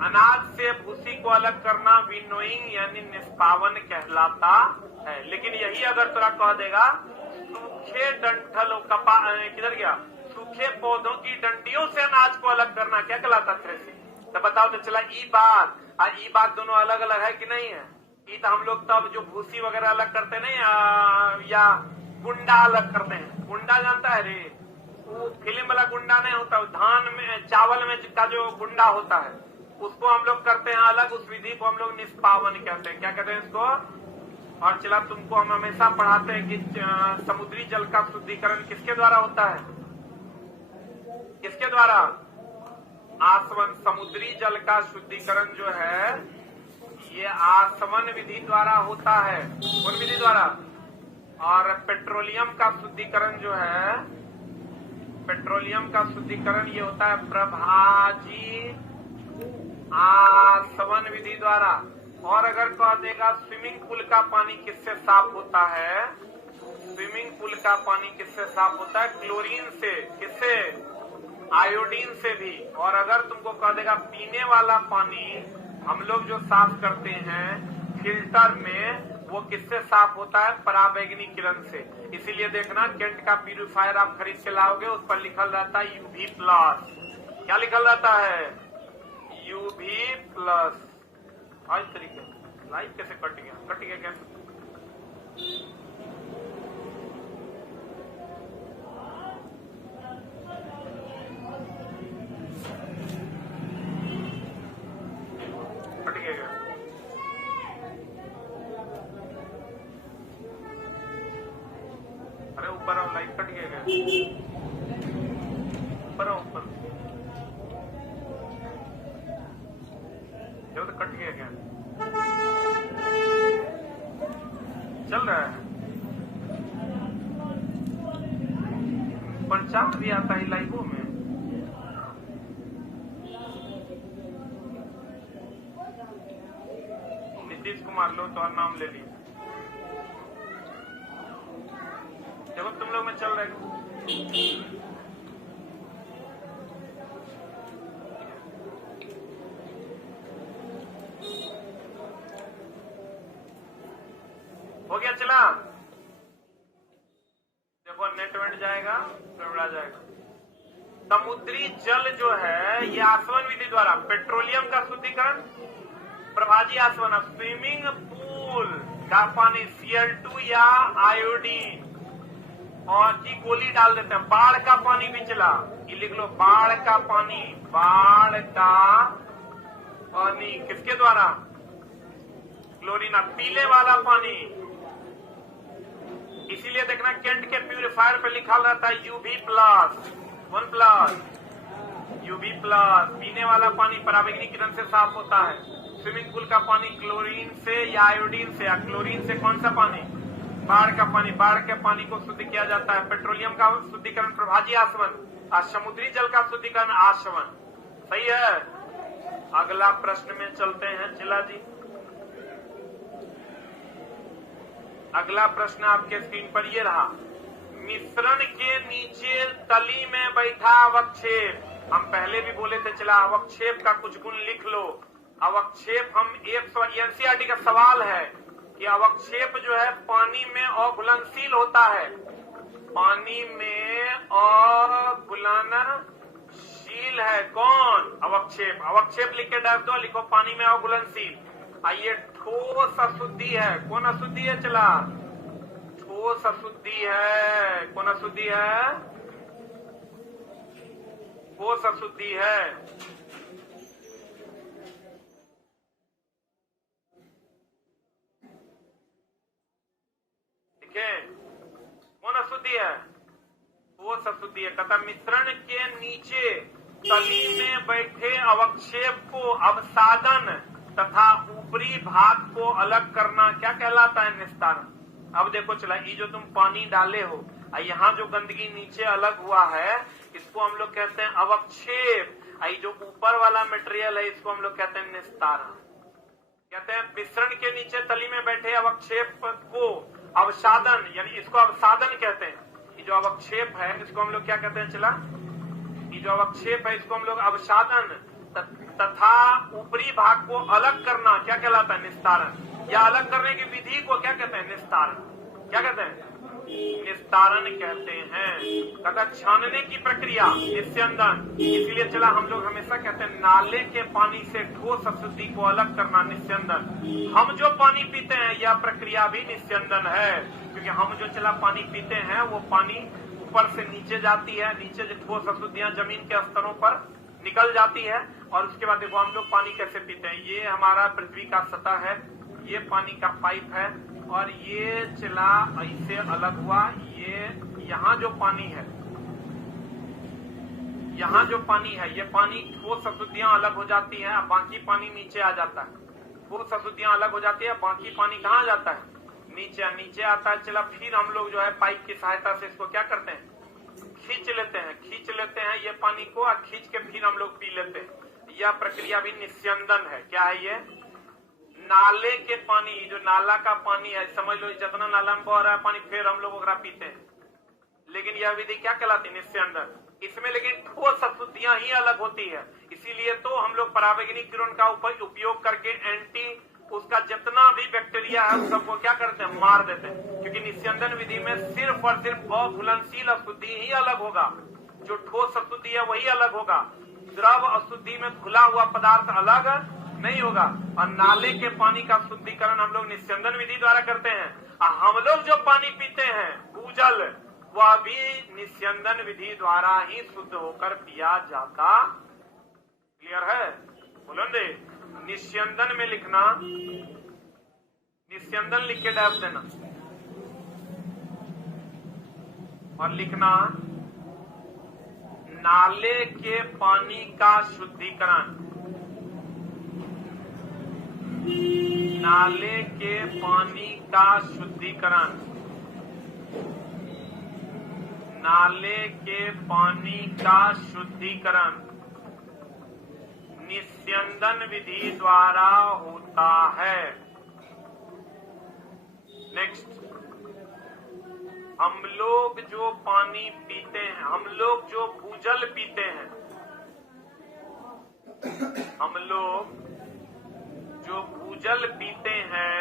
अनाज से भूसी को अलग करना विनोइंग यानी निष्पावन कहलाता है। लेकिन यही अगर तुरा कह देगा सूखे डंठल कपा किधर गया, सूखे पौधों की डंडियों से अनाज को अलग करना क्या कहलाता? थ्रेशिंग। तो बताओ तो चला ई बात दोनों अलग अलग है कि नहीं है? ई तो हम लोग तब जो भूसी वगैरह अलग करते नहीं या गुंडा अलग करते हैं। गुंडा जानता है रे, वो फिल्म वाला गुंडा नहीं होता, धान में चावल में का जो गुंडा होता है उसको हम लोग करते हैं अलग। उस विधि को हम लोग निष्पावन कहते हैं। क्या कहते हैं इसको? और चला तुमको हम हमेशा पढ़ाते हैं कि समुद्री जल का शुद्धिकरण किसके द्वारा होता है? किसके द्वारा? आसवन। समुद्री जल का शुद्धिकरण जो है ये आसवन विधि द्वारा होता है। कौन विधि द्वारा? और पेट्रोलियम का शुद्धिकरण जो है, पेट्रोलियम का शुद्धिकरण ये होता है प्रभाजी आसवन विधि द्वारा। और अगर कह देगा स्विमिंग पूल का पानी किससे साफ होता है? स्विमिंग पूल का पानी किससे साफ होता है? क्लोरीन से। किससे? आयोडीन से भी। और अगर तुमको कह देगा पीने वाला पानी हम लोग जो साफ करते हैं फिल्टर में, वो किससे साफ होता है? पराबैंगनी किरण से। इसीलिए देखना केंट का प्यूरिफायर आप खरीद के लाओगे, उस पर लिखल रहता है यूवी प्लस। क्या लिखल रहता है? UV plus. आज तरीके लाइट कैसे कट गया क्या? अरे ऊपर आओ, लाइट कट गया। ऊपर आओ, ऊपर जो तो कट गया क्या? चल रहा है पंचांग भी आता है लाइवों में। नीतीश कुमार लो तो नाम ले लिया। देखो तुम लोग में चल रहा है। हो गया? चला देखो नेट वेट जाएगा फिर उड़ा जाएगा। समुद्री जल जो है ये आसवन विधि द्वारा पेट्रोलियम का शुद्धिकरण प्रभाजी आसवन। स्विमिंग पूल पूल का पानी Cl2 या आयोडीन और की गोली डाल देते हैं। बाढ़ का पानी भी चला, ये लिख लो, बाढ़ का पानी, बाढ़ का पानी किसके द्वारा? क्लोरीन, पीले वाला पानी। इसीलिए देखना केंट के प्यूरिफायर पे लिखा रहता है UV+, 1+, UV+। पीने वाला पानी पराबैंगनी किरण से साफ होता है। स्विमिंग पूल का पानी क्लोरीन से या आयोडीन से, या क्लोरीन से कौन सा पानी? बाढ़ का पानी। बाढ़ के पानी को शुद्ध किया जाता है। पेट्रोलियम का शुद्धिकरण प्रभाजी आसवन, और समुद्री जल का शुद्धिकरण आसवन। सही है। अगला प्रश्न में चलते हैं चिला जी। अगला प्रश्न आपके स्क्रीन पर ये रहा, मिश्रण के नीचे तली में बैठा अवक्षेप। हम पहले भी बोले थे, चला अवक्षेप का कुछ गुण लिख लो। अवक्षेप हम एनसीईआरटी का सवाल है कि अवक्षेप जो है पानी में अघुलनशील होता है। पानी में अघुलनशील है कौन? अवक्षेप। अवक्षेप लिख के डाल दो, लिखो पानी में अघुलनशील। आइए, ठोस अशुद्धि है। कौन अशुद्धि है? चला, ठोस अशुद्धि है। कौन अशुद्धि है? ठोस अशुद्धि है। ठीक है, कौन अशुद्धि है? ठोस अशुद्धि है। कहता मिश्रण के नीचे तली में बैठे अवक्षेप को अवसादन तथा ऊपरी भाग को अलग करना क्या कहलाता है? निस्तारण। अब देखो चला, ये जो तुम पानी डाले हो, यहाँ जो गंदगी नीचे अलग हुआ है, इसको हम लोग कहते हैं अवक्षेप। ये जो ऊपर वाला मटेरियल है, इसको हम लोग कहते हैं निस्तारण। कहते हैं मिश्रण के नीचे तली में बैठे अवक्षेप को अवसादन, यानी इसको अवसादन कहते हैं। ये जो अवक्षेप है, इसको हम लोग क्या कहते हैं? चला, ये जो अवक्षेप है, इसको हम लोग अवसादन तथा ऊपरी भाग को अलग करना क्या कहलाता है? निस्तारण। या अलग करने की विधि को क्या कहते हैं? निस्तारण। क्या कहते हैं? निस्तारण कहते हैं। कहता छानने की प्रक्रिया निस्यंदन। इसीलिए चला हम लोग हमेशा कहते हैं नाले के पानी से ठोस अशुद्धि को अलग करना निस्यंदन। हम जो पानी पीते हैं यह प्रक्रिया भी निस्यंदन है, क्योंकि हम जो चला पानी पीते हैं वो पानी ऊपर से नीचे जाती है, नीचे जो ठोस अशुद्धियां जमीन के स्तरों पर निकल जाती है। और उसके बाद देखो हम लोग पानी कैसे पीते हैं। ये हमारा पृथ्वी का सतह है, ये पानी का पाइप है, और ये चला ऐसे अलग हुआ। ये यहाँ जो पानी है, यहाँ जो पानी है, ये पानी ठोस अशुद्धियां अलग हो जाती है, बाकी पानी नीचे आ जाता है। ठोस अशुद्धियां अलग हो जाती है, बाकी पानी कहाँ जाता है? नीचे। नीचे आता है। चला फिर हम लोग जो है पाइप की सहायता से इसको क्या करते हैं? खींच लेते हैं। खींच लेते हैं ये पानी को, और खींच के फिर हम लोग पी लेते हैं। यह प्रक्रिया भी निस्यंदन है। क्या है ये? नाले के पानी, जो नाला का पानी है, समझ लो जितना नाला में बह रहा है पानी, फिर हम लोग ओकरा पीते हैं। लेकिन यह विधि क्या कहलाती है? निस्यंदन। इसमें लेकिन ठोस अशुद्धियां ही अलग होती है। इसीलिए तो हम लोग पराबैंगनी किरण का उपयोग करके एंटी उसका जितना भी बैक्टीरिया है उस सबको क्या करते हैं? मार देते हैं। क्योंकि निस्यंदन विधि में सिर्फ और सिर्फ अघुलनशील अशुद्धि ही अलग होगा, जो ठोस अशुद्धि है वही अलग होगा। द्रव अशुद्धि में घुला हुआ पदार्थ अलग नहीं होगा। और नाले के पानी का शुद्धिकरण हम लोग निस्यंदन विधि द्वारा करते हैं। और हम लोग जो पानी पीते हैं भूजल, वह भी निस्यंदन विधि द्वारा ही शुद्ध होकर पिया जाता। क्लियर है? बुलंदे निस्यंदन में लिखना, निस्यंदन लिख के डाल देना, और लिखना नाले के पानी का शुद्धिकरण। नाले के पानी का शुद्धिकरण। नाले के पानी का शुद्धिकरण निस्यंदन विधि द्वारा होता है। नेक्स्ट, हम लोग जो पानी पीते हैं, हम लोग जो भूजल पीते हैं, हम लोग जो भूजल पीते हैं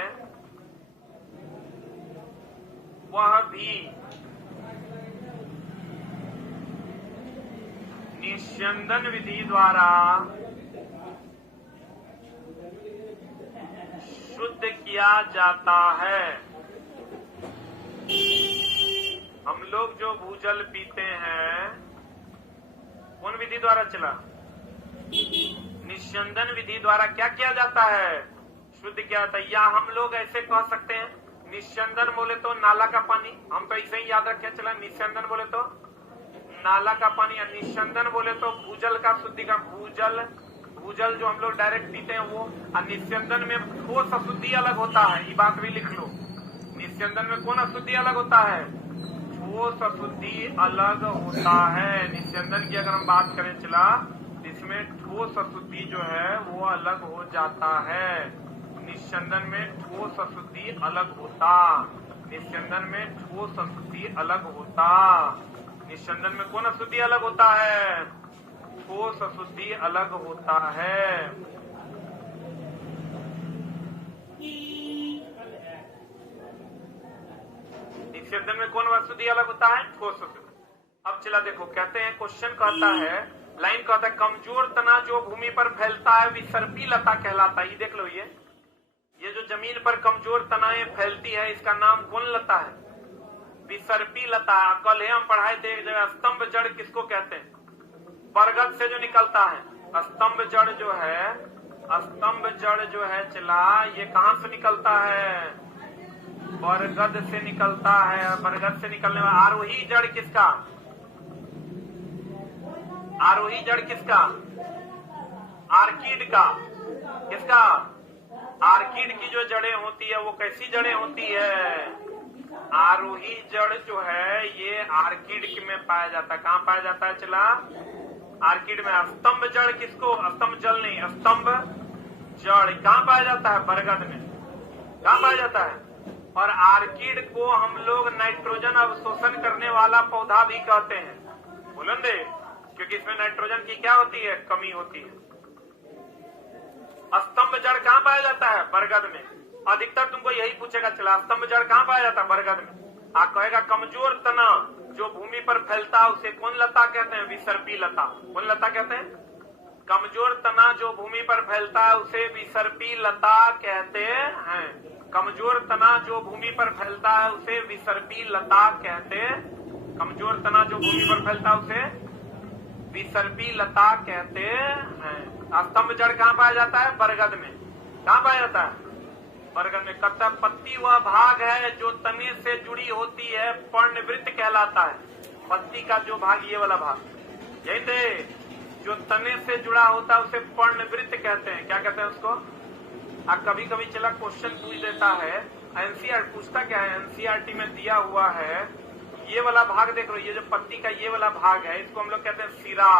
वह भी निस्यंदन विधि द्वारा शुद्ध किया किया जाता है? हम लोग जो भूजल पीते हैं कौन विधि द्वारा चला? निस्यंदन विधि द्वारा क्या किया जाता है? शुद्ध किया जाता है। या हम लोग ऐसे कह सकते हैं, निस्यंदन बोले तो नाला का पानी, हम तो ऐसे ही याद रखे चला, निस्यंदन बोले तो नाला का पानी, या निस्यंदन बोले तो भूजल का शुद्धि का भूजल जो हम लोग डायरेक्ट पीते हैं वो। और निस्यंदन में ठोस अशुद्धि अलग होता है, ये बात भी लिख लो। निस्यंदन में कौन अशुद्धि अलग होता है? ठोस अशुद्धि अलग होता है। निस्यंदन की अगर हम बात करें चला, इसमें ठोस अशुद्धि जो है वो अलग हो जाता है। निस्यंदन में ठोस अशुद्धि अलग होता, निस्यंदन में ठोस अशुद्धि अलग होता। निस्यंदन में कौन अशुद्धि अलग होता है? ठोस अशुद्धि अलग होता है। निस्यंदन में कौन अशुद्धि अलग होता है? ठोस अशुद्धि। अब चला देखो, कहते हैं क्वेश्चन कहता है, लाइन कहता है, कमजोर तना जो भूमि पर फैलता है विसर्पी लता कहलाता है। ये देख लो, ये जो जमीन पर कमजोर तनाएं फैलती है इसका नाम कौन लता है? विसर्पी लता। कल हम पढ़ाए थे एक जगह, स्तंभ जड़ किसको कहते हैं? बरगद से जो निकलता है स्तंभ जड़ जो है, स्तंभ जड़ जो है चला, ये कहां से निकलता है? बरगद से निकलता है। बरगद से निकलने वाला आरोही जड़ किसका? आरोही जड़ किसका? आर्किड का। किसका? आर्किड की जो जड़ें होती है वो कैसी जड़ें होती है? आरोही जड़ जो है ये आर्किड में पाया जाता है। कहाँ पाया जाता है चला? आर्किड में। स्तंभ जड़ किसको? स्तंभ जल नहीं, स्तंभ जड़ कहाँ पाया जाता है? बरगद में। कहाँ पाया जाता है? और आर्किड को हम लोग नाइट्रोजन अवशोषण करने वाला पौधा भी कहते हैं, बुलंदे, क्योंकि इसमें नाइट्रोजन की क्या होती है? कमी होती है। स्तंभ जड़ कहाँ पाया जाता है? बरगद में। अधिकतर तुमको यही पूछेगा चला, स्तंभ जड़ कहाँ पाया जाता है? बरगद में। आप कहेगा कमजोर तना जो भूमि पर फैलता है उसे कौन लता कहते हैं? विसर्पी लता। कौन लता कहते हैं? कमजोर तना जो भूमि पर फैलता है उसे विसर्पी लता कहते हैं। कमजोर तना जो भूमि पर फैलता है उसे विसर्पी लता कहते हैं। कमजोर तना जो भूमि पर फैलता है उसे विसर्पी लता कहते हैं। स्तंभ जड़ कहाँ पाया जाता है? बरगद में। कहाँ पाया जाता है? बरगद में। कत्ता पत्ती वह भाग है जो तने से जुड़ी होती है, पर्णवृत्त कहलाता है। पत्ती का जो भाग, ये वाला भाग, यही थे, जो तने से जुड़ा होता है उसे पर्णवृत्त कहते हैं। क्या कहते हैं उसको? अब कभी कभी चला क्वेश्चन पूछ देता है, एनसीईआरटी पूछता क्या है, एनसीईआरटी में दिया हुआ है, ये वाला भाग देख लो, ये जो पत्ती का ये वाला भाग है इसको हम लोग कहते हैं सिरा।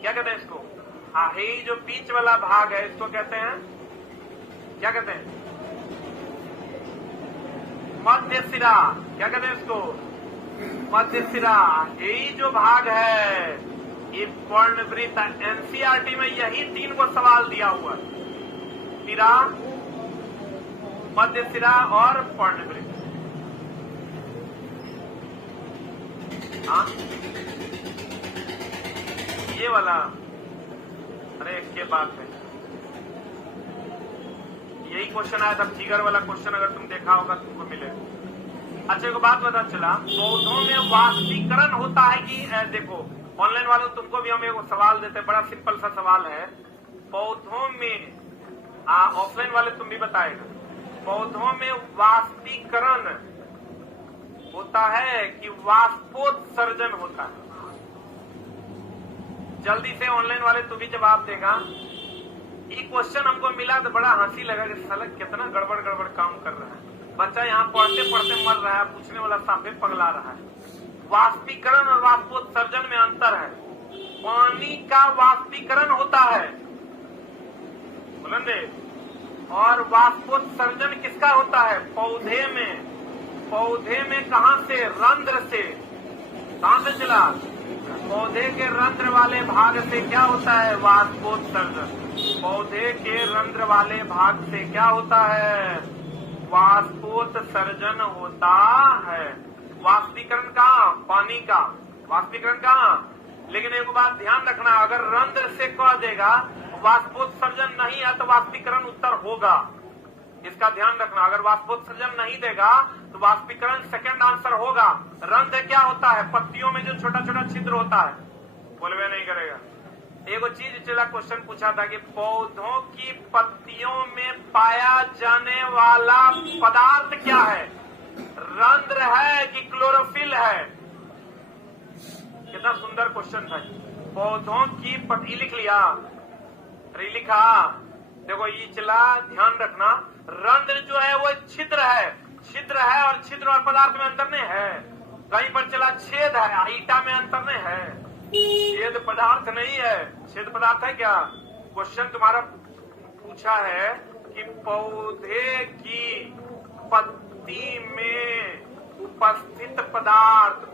क्या कहते हैं इसको? ये जो बीच वाला भाग है इसको कहते हैं, क्या कहते हैं? मध्य सिरा। क्या कहते हैं इसको? मध्य सिरा। यही जो भाग है ये पर्णवृत्त। एनसीईआरटी में यही 3 को सवाल दिया हुआ है, सिरा, मध्य सिरा और पर्णवृत्त। हाँ, ये वाला, अरे क्या बात है, यही क्वेश्चन आया था, फिगर वाला क्वेश्चन, अगर तुम देखा होगा तुमको मिलेगा। अच्छा एक बात पता चला, पौधों में वाष्पीकरण होता है कि देखो ऑनलाइन वालों तुमको भी हम एक सवाल देते हैं, बड़ा सिंपल सा सवाल है। पौधों में, ऑफलाइन वाले तुम भी बताएगा, पौधों में वाष्पीकरण होता है कि वाष्पोत्सर्जन होता है? जल्दी से ऑनलाइन वाले तू भी जवाब देगा। ये क्वेश्चन हमको मिला तो बड़ा हंसी लगा कि साला कितना गड़बड़ गड़बड़ काम कर रहा है बच्चा, यहाँ पढ़ते पढ़ते मर रहा है, पूछने वाला साफे पगला रहा है। वाष्पीकरण और वाष्पोत्सर्जन में अंतर है। पानी का वाष्पीकरण होता है बुलंदे, और वाष्पोत्सर्जन किसका होता है? पौधे में। पौधे में कहां से? रंध्र से। कहां से चला? पौधे के रंध्र वाले भाग से क्या होता है? वाष्पोत्सर्जन। पौधे के रंध्र वाले भाग से क्या होता है? वाष्पोत्सर्जन होता है। वाष्पीकरण कहाँ? पानी का। वाष्पीकरण कहाँ? लेकिन एक बात ध्यान रखना, अगर रंध्र से कह देगा वाष्पोत्सर्जन नहीं है तो वाष्पीकरण उत्तर होगा। इसका ध्यान रखना। अगर वाष्पोत्सर्जन नहीं देगा तो वाष्पीकरण सेकंड आंसर होगा। रंध्र क्या होता है? पत्तियों में जो छोटा छोटा छिद्र होता है, बोलवे नहीं करेगा। एगो चीज चला क्वेश्चन पूछा था कि पौधों की पत्तियों में पाया जाने वाला पदार्थ क्या है? रंध्र है कि क्लोरोफिल है? कितना सुंदर क्वेश्चन था। पौधों की पत्ती लिख लिया, अरे लिखा। देखो ये चला, ध्यान रखना, रंध्र जो है वो छिद्र है, छिद्र है, और छिद्र और पदार्थ में अंतर नहीं है। कहीं पर चला छेद है, ईटा में अंतर नहीं है। छेद पदार्थ नहीं है, छेद पदार्थ है क्या? क्वेश्चन तुम्हारा पूछा है कि पौधे की पत्ती में उपस्थित पदार्थ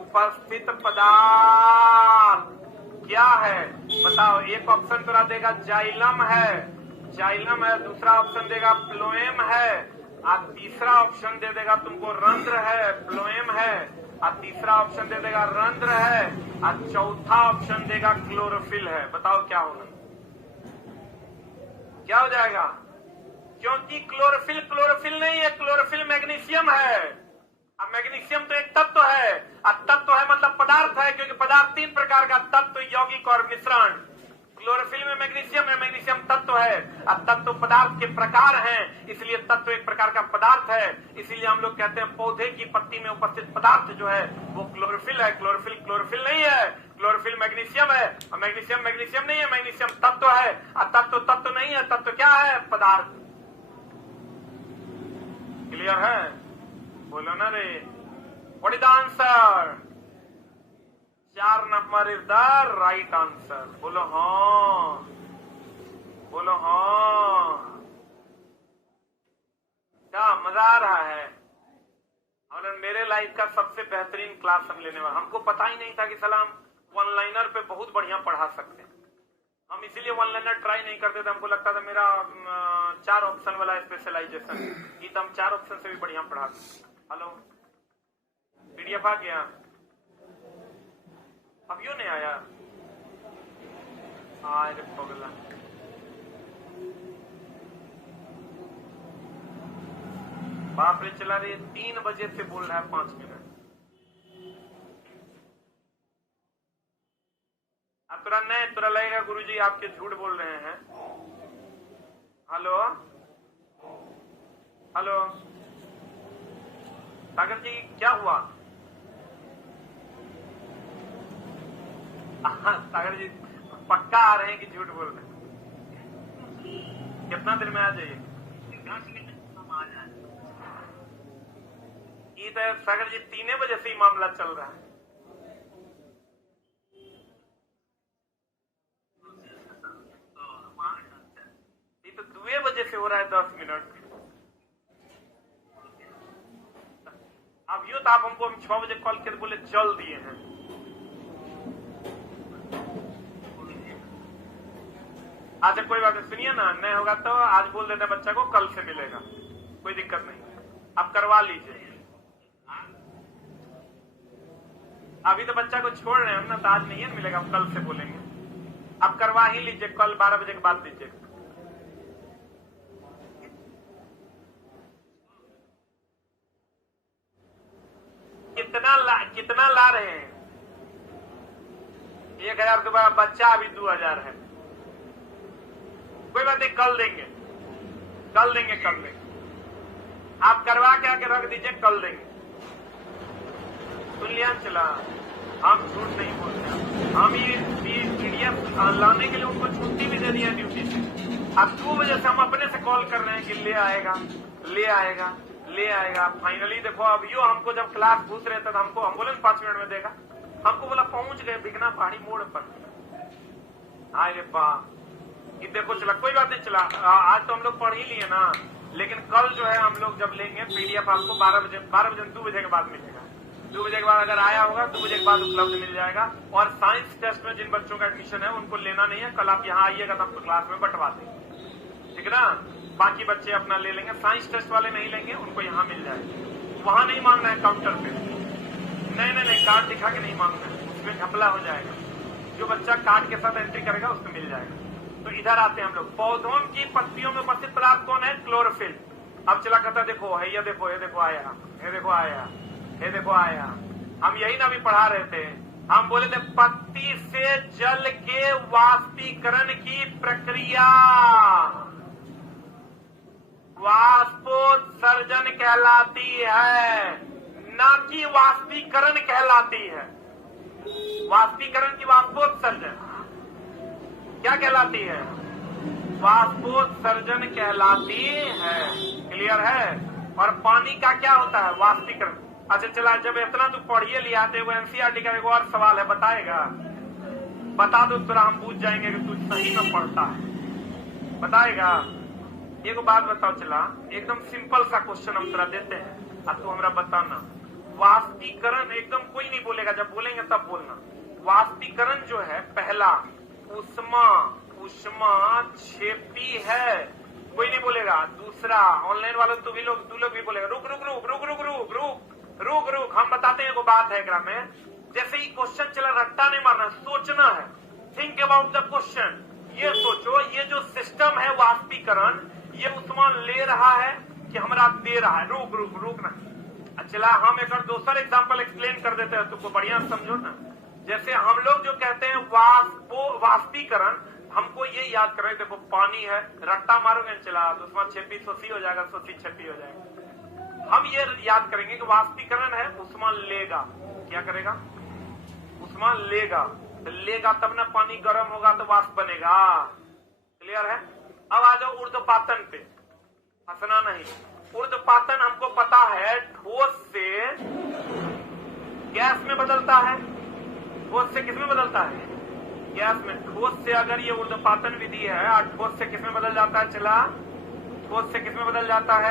क्या है? बताओ। एक ऑप्शन तो देगा जाइलम है, जाइलम है। दूसरा ऑप्शन देगा फ्लोएम है, और तीसरा ऑप्शन दे देगा तुमको रंध्र है, फ्लोएम है, और तीसरा ऑप्शन दे देगा रंध्र है, और चौथा ऑप्शन देगा क्लोरोफिल है। बताओ क्या होगा? क्या हो जाएगा? क्योंकि क्लोरोफिल नहीं है, क्लोरोफिल मैग्नीशियम है। अब मैग्नीशियम तो एक तत्व है, और तत्व है मतलब पदार्थ है, क्योंकि पदार्थ तीन प्रकार का, तत्व, यौगिक और मिश्रण। क्लोरोफिल में मैग्नीशियम है, मैग्नीशियम तत्व है, और तत्व पदार्थ के प्रकार हैं, इसलिए तत्व एक प्रकार का पदार्थ है। इसीलिए हम लोग कहते हैं पौधे की पत्ती में उपस्थित पदार्थ जो है वो क्लोरोफिल है। क्लोरोफिल नहीं है, क्लोरोफिल मैग्नीशियम है, और मैग्नीशियम नहीं है, मैग्नीशियम तत्व है, और तत्व नहीं है। तत्व क्या है? पदार्थ। क्लियर है? बोलो ना रे। What is the answer? 4 number is the right answer. बोलो हाँ, बोलो हाँ। क्या मजा आ रहा है? और मेरे लाइफ का सबसे बेहतरीन क्लास हम लेने वाले। हमको पता ही नहीं था कि सलाम वन लाइनर पे बहुत बढ़िया पढ़ा सकते हैं। हम इसीलिए वन लाइनर ट्राई नहीं करते थे। हमको लगता था मेरा 4 ऑप्शन वाला स्पेशलाइजेशन, ये तो हम 4 ऑप्शन से भी बढ़िया पढ़ाते। हेलो, पीडीएफ आ गया? अब क्यों नहीं आया? अरे पगला, बाप रे, चला रही 3 बजे से बोल रहा है 5 मिनट। अब तुरा लगेगा गुरुजी आपके झूठ बोल रहे हैं। हेलो हेलो सागर जी, क्या हुआ? सागर जी पक्का आ रहे हैं कि झूठ बोल रहे हैं? कितना देर में आ जाइए? 10 मिनट हम आ जाए। ये तो सागर जी 3 बजे से ही मामला चल रहा है। ये तो 2 बजे से हो रहा है 10 मिनट। अब यूं तो आप हमको हम 6 बजे कॉल करके बोले चल दिए हैं। अच्छा कोई बात नहीं, सुनिए ना, नहीं होगा तो आज बोल देते हैं बच्चा को कल से मिलेगा, कोई दिक्कत नहीं। आप करवा लीजिए। अभी तो बच्चा को छोड़ रहे हैं हम ना, तो आज नहीं है मिलेगा, हम कल से बोलेंगे। आप करवा ही लीजिए, कल 12 बजे के बाद दीजिए। कितना ला रहे हैं? 1000 के बाद बच्चा अभी 2000 है। कोई बात नहीं, कल देंगे। आप करवा के आके रख दीजिए, कल देंगे। सुन लिया? चला, हम झूठ नहीं बोलते। हम ये पीडीएफ लाने के लिए उनको छुट्टी भी दे दिया ड्यूटी से। अब 2 बजे से हम अपने से कॉल कर रहे हैं कि ले आएगा। फाइनली देखो, अब यो हमको जब क्लास पूछ रहे थे तो हम बोले 5 मिनट में देगा। हमको बोला पहुंच गए बिगना पहाड़ी मोड़ पर। अरे ये देखो, चला कोई बात नहीं। चला, आज तो हम लोग पढ़ ही लिए ना, लेकिन कल जो है हम लोग जब लेंगे पीडीएफ आपको 12 बजे 2 बजे के बाद मिलेगा। 2 बजे के बाद अगर आया होगा 2 बजे के बाद उपलब्ध मिल जाएगा। और साइंस टेस्ट में जिन बच्चों का एडमिशन है उनको लेना नहीं है, कल आप यहाँ आइएगा तो आपको क्लास में बंटवा देंगे, ठीक है ना? बाकी बच्चे अपना ले लेंगे। साइंस टेस्ट वाले नहीं लेंगे, उनको यहाँ मिल जाएगा। वहां नहीं मांगना है काउंटर पे, नहीं, कार्ड दिखा के नहीं मांगना है, उसमें घपला हो जाएगा। जो बच्चा कार्ड के साथ एंट्री करेगा उसको मिल जाएगा। तो इधर आते हैं हम लोग। पौधों की पत्तियों में उपस्थित पदार्थ कौन है? क्लोरोफिल। अब चला कहता देखो है ये देखो आया, ये देखो आया, ये देखो आया। हम यही ना भी पढ़ा रहे थे, हम बोले थे पत्ती से जल के वाष्पीकरण की प्रक्रिया वाष्पोत्सर्जन कहलाती है, ना कि वाष्पीकरण कहलाती है। वाष्पीकरण की वाष्पोत्सर्जन क्या कहलाती है? वाष्पोत्सर्जन कहलाती है। क्लियर है? और पानी का क्या होता है? वाष्पीकरण। अच्छा चला, जब इतना तू पढ़िए लिया तो वो एनसीईआरटी का एक और सवाल है, बताएगा? बता दो तुरा, हम पूछ जाएंगे कि तू सही में पढ़ता है। बताएगा? एक बात बताओ चला, एकदम सिंपल सा क्वेश्चन हम तुरा देते हैं, अब तू हमरा बताना। वाष्पीकरण एकदम कोई नहीं बोलेगा, जब बोलेंगे तब बोलना। वाष्पीकरण जो है पहला उष्मा क्षेपी है, कोई नहीं बोलेगा। दूसरा ऑनलाइन वालों तू लोग भी बोलेगा रुक रुक रुक रुक रुक रुक रुक रुक रुक। हम बताते हैं, वो बात है ग्राम में, जैसे ही क्वेश्चन चला रट्टा नहीं मारना, सोचना है। Think about the question. ये सोचो, ये जो सिस्टम है वाष्पीकरण, ये उष्मा ले रहा है कि हमरा दे रहा है? रुक रुक रुक ना। चला हम एक और दूसरा एग्जांपल एक्सप्लेन कर देते हैं, तुमको बढ़िया समझो ना। जैसे हम लोग जो कहते हैं वाष्पीकरण, हमको ये याद करें, देखो पानी है, रट्टा मारोगे चला तो उसमें छेपी सोसी हो जाएगा, सोसी छेपी हो जाएगा। हम ये याद करेंगे कि वाष्पीकरण है, उष्मा लेगा। क्या करेगा? उष्मा लेगा। तो लेगा तब ना पानी गर्म होगा तो वाष्प बनेगा। क्लियर है? अब आ जाओ ऊर्ध्वपातन पे, हंसना नहीं। ऊर्ध्वपातन हमको पता है ठोस से गैस में बदलता है। ठोस से किस में बदलता है? गैस में। ठोस से अगर ये ऊर्ध्वपातन विधि है, और ठोस से किस में बदल जाता है? चला ठोस से किस में बदल जाता है?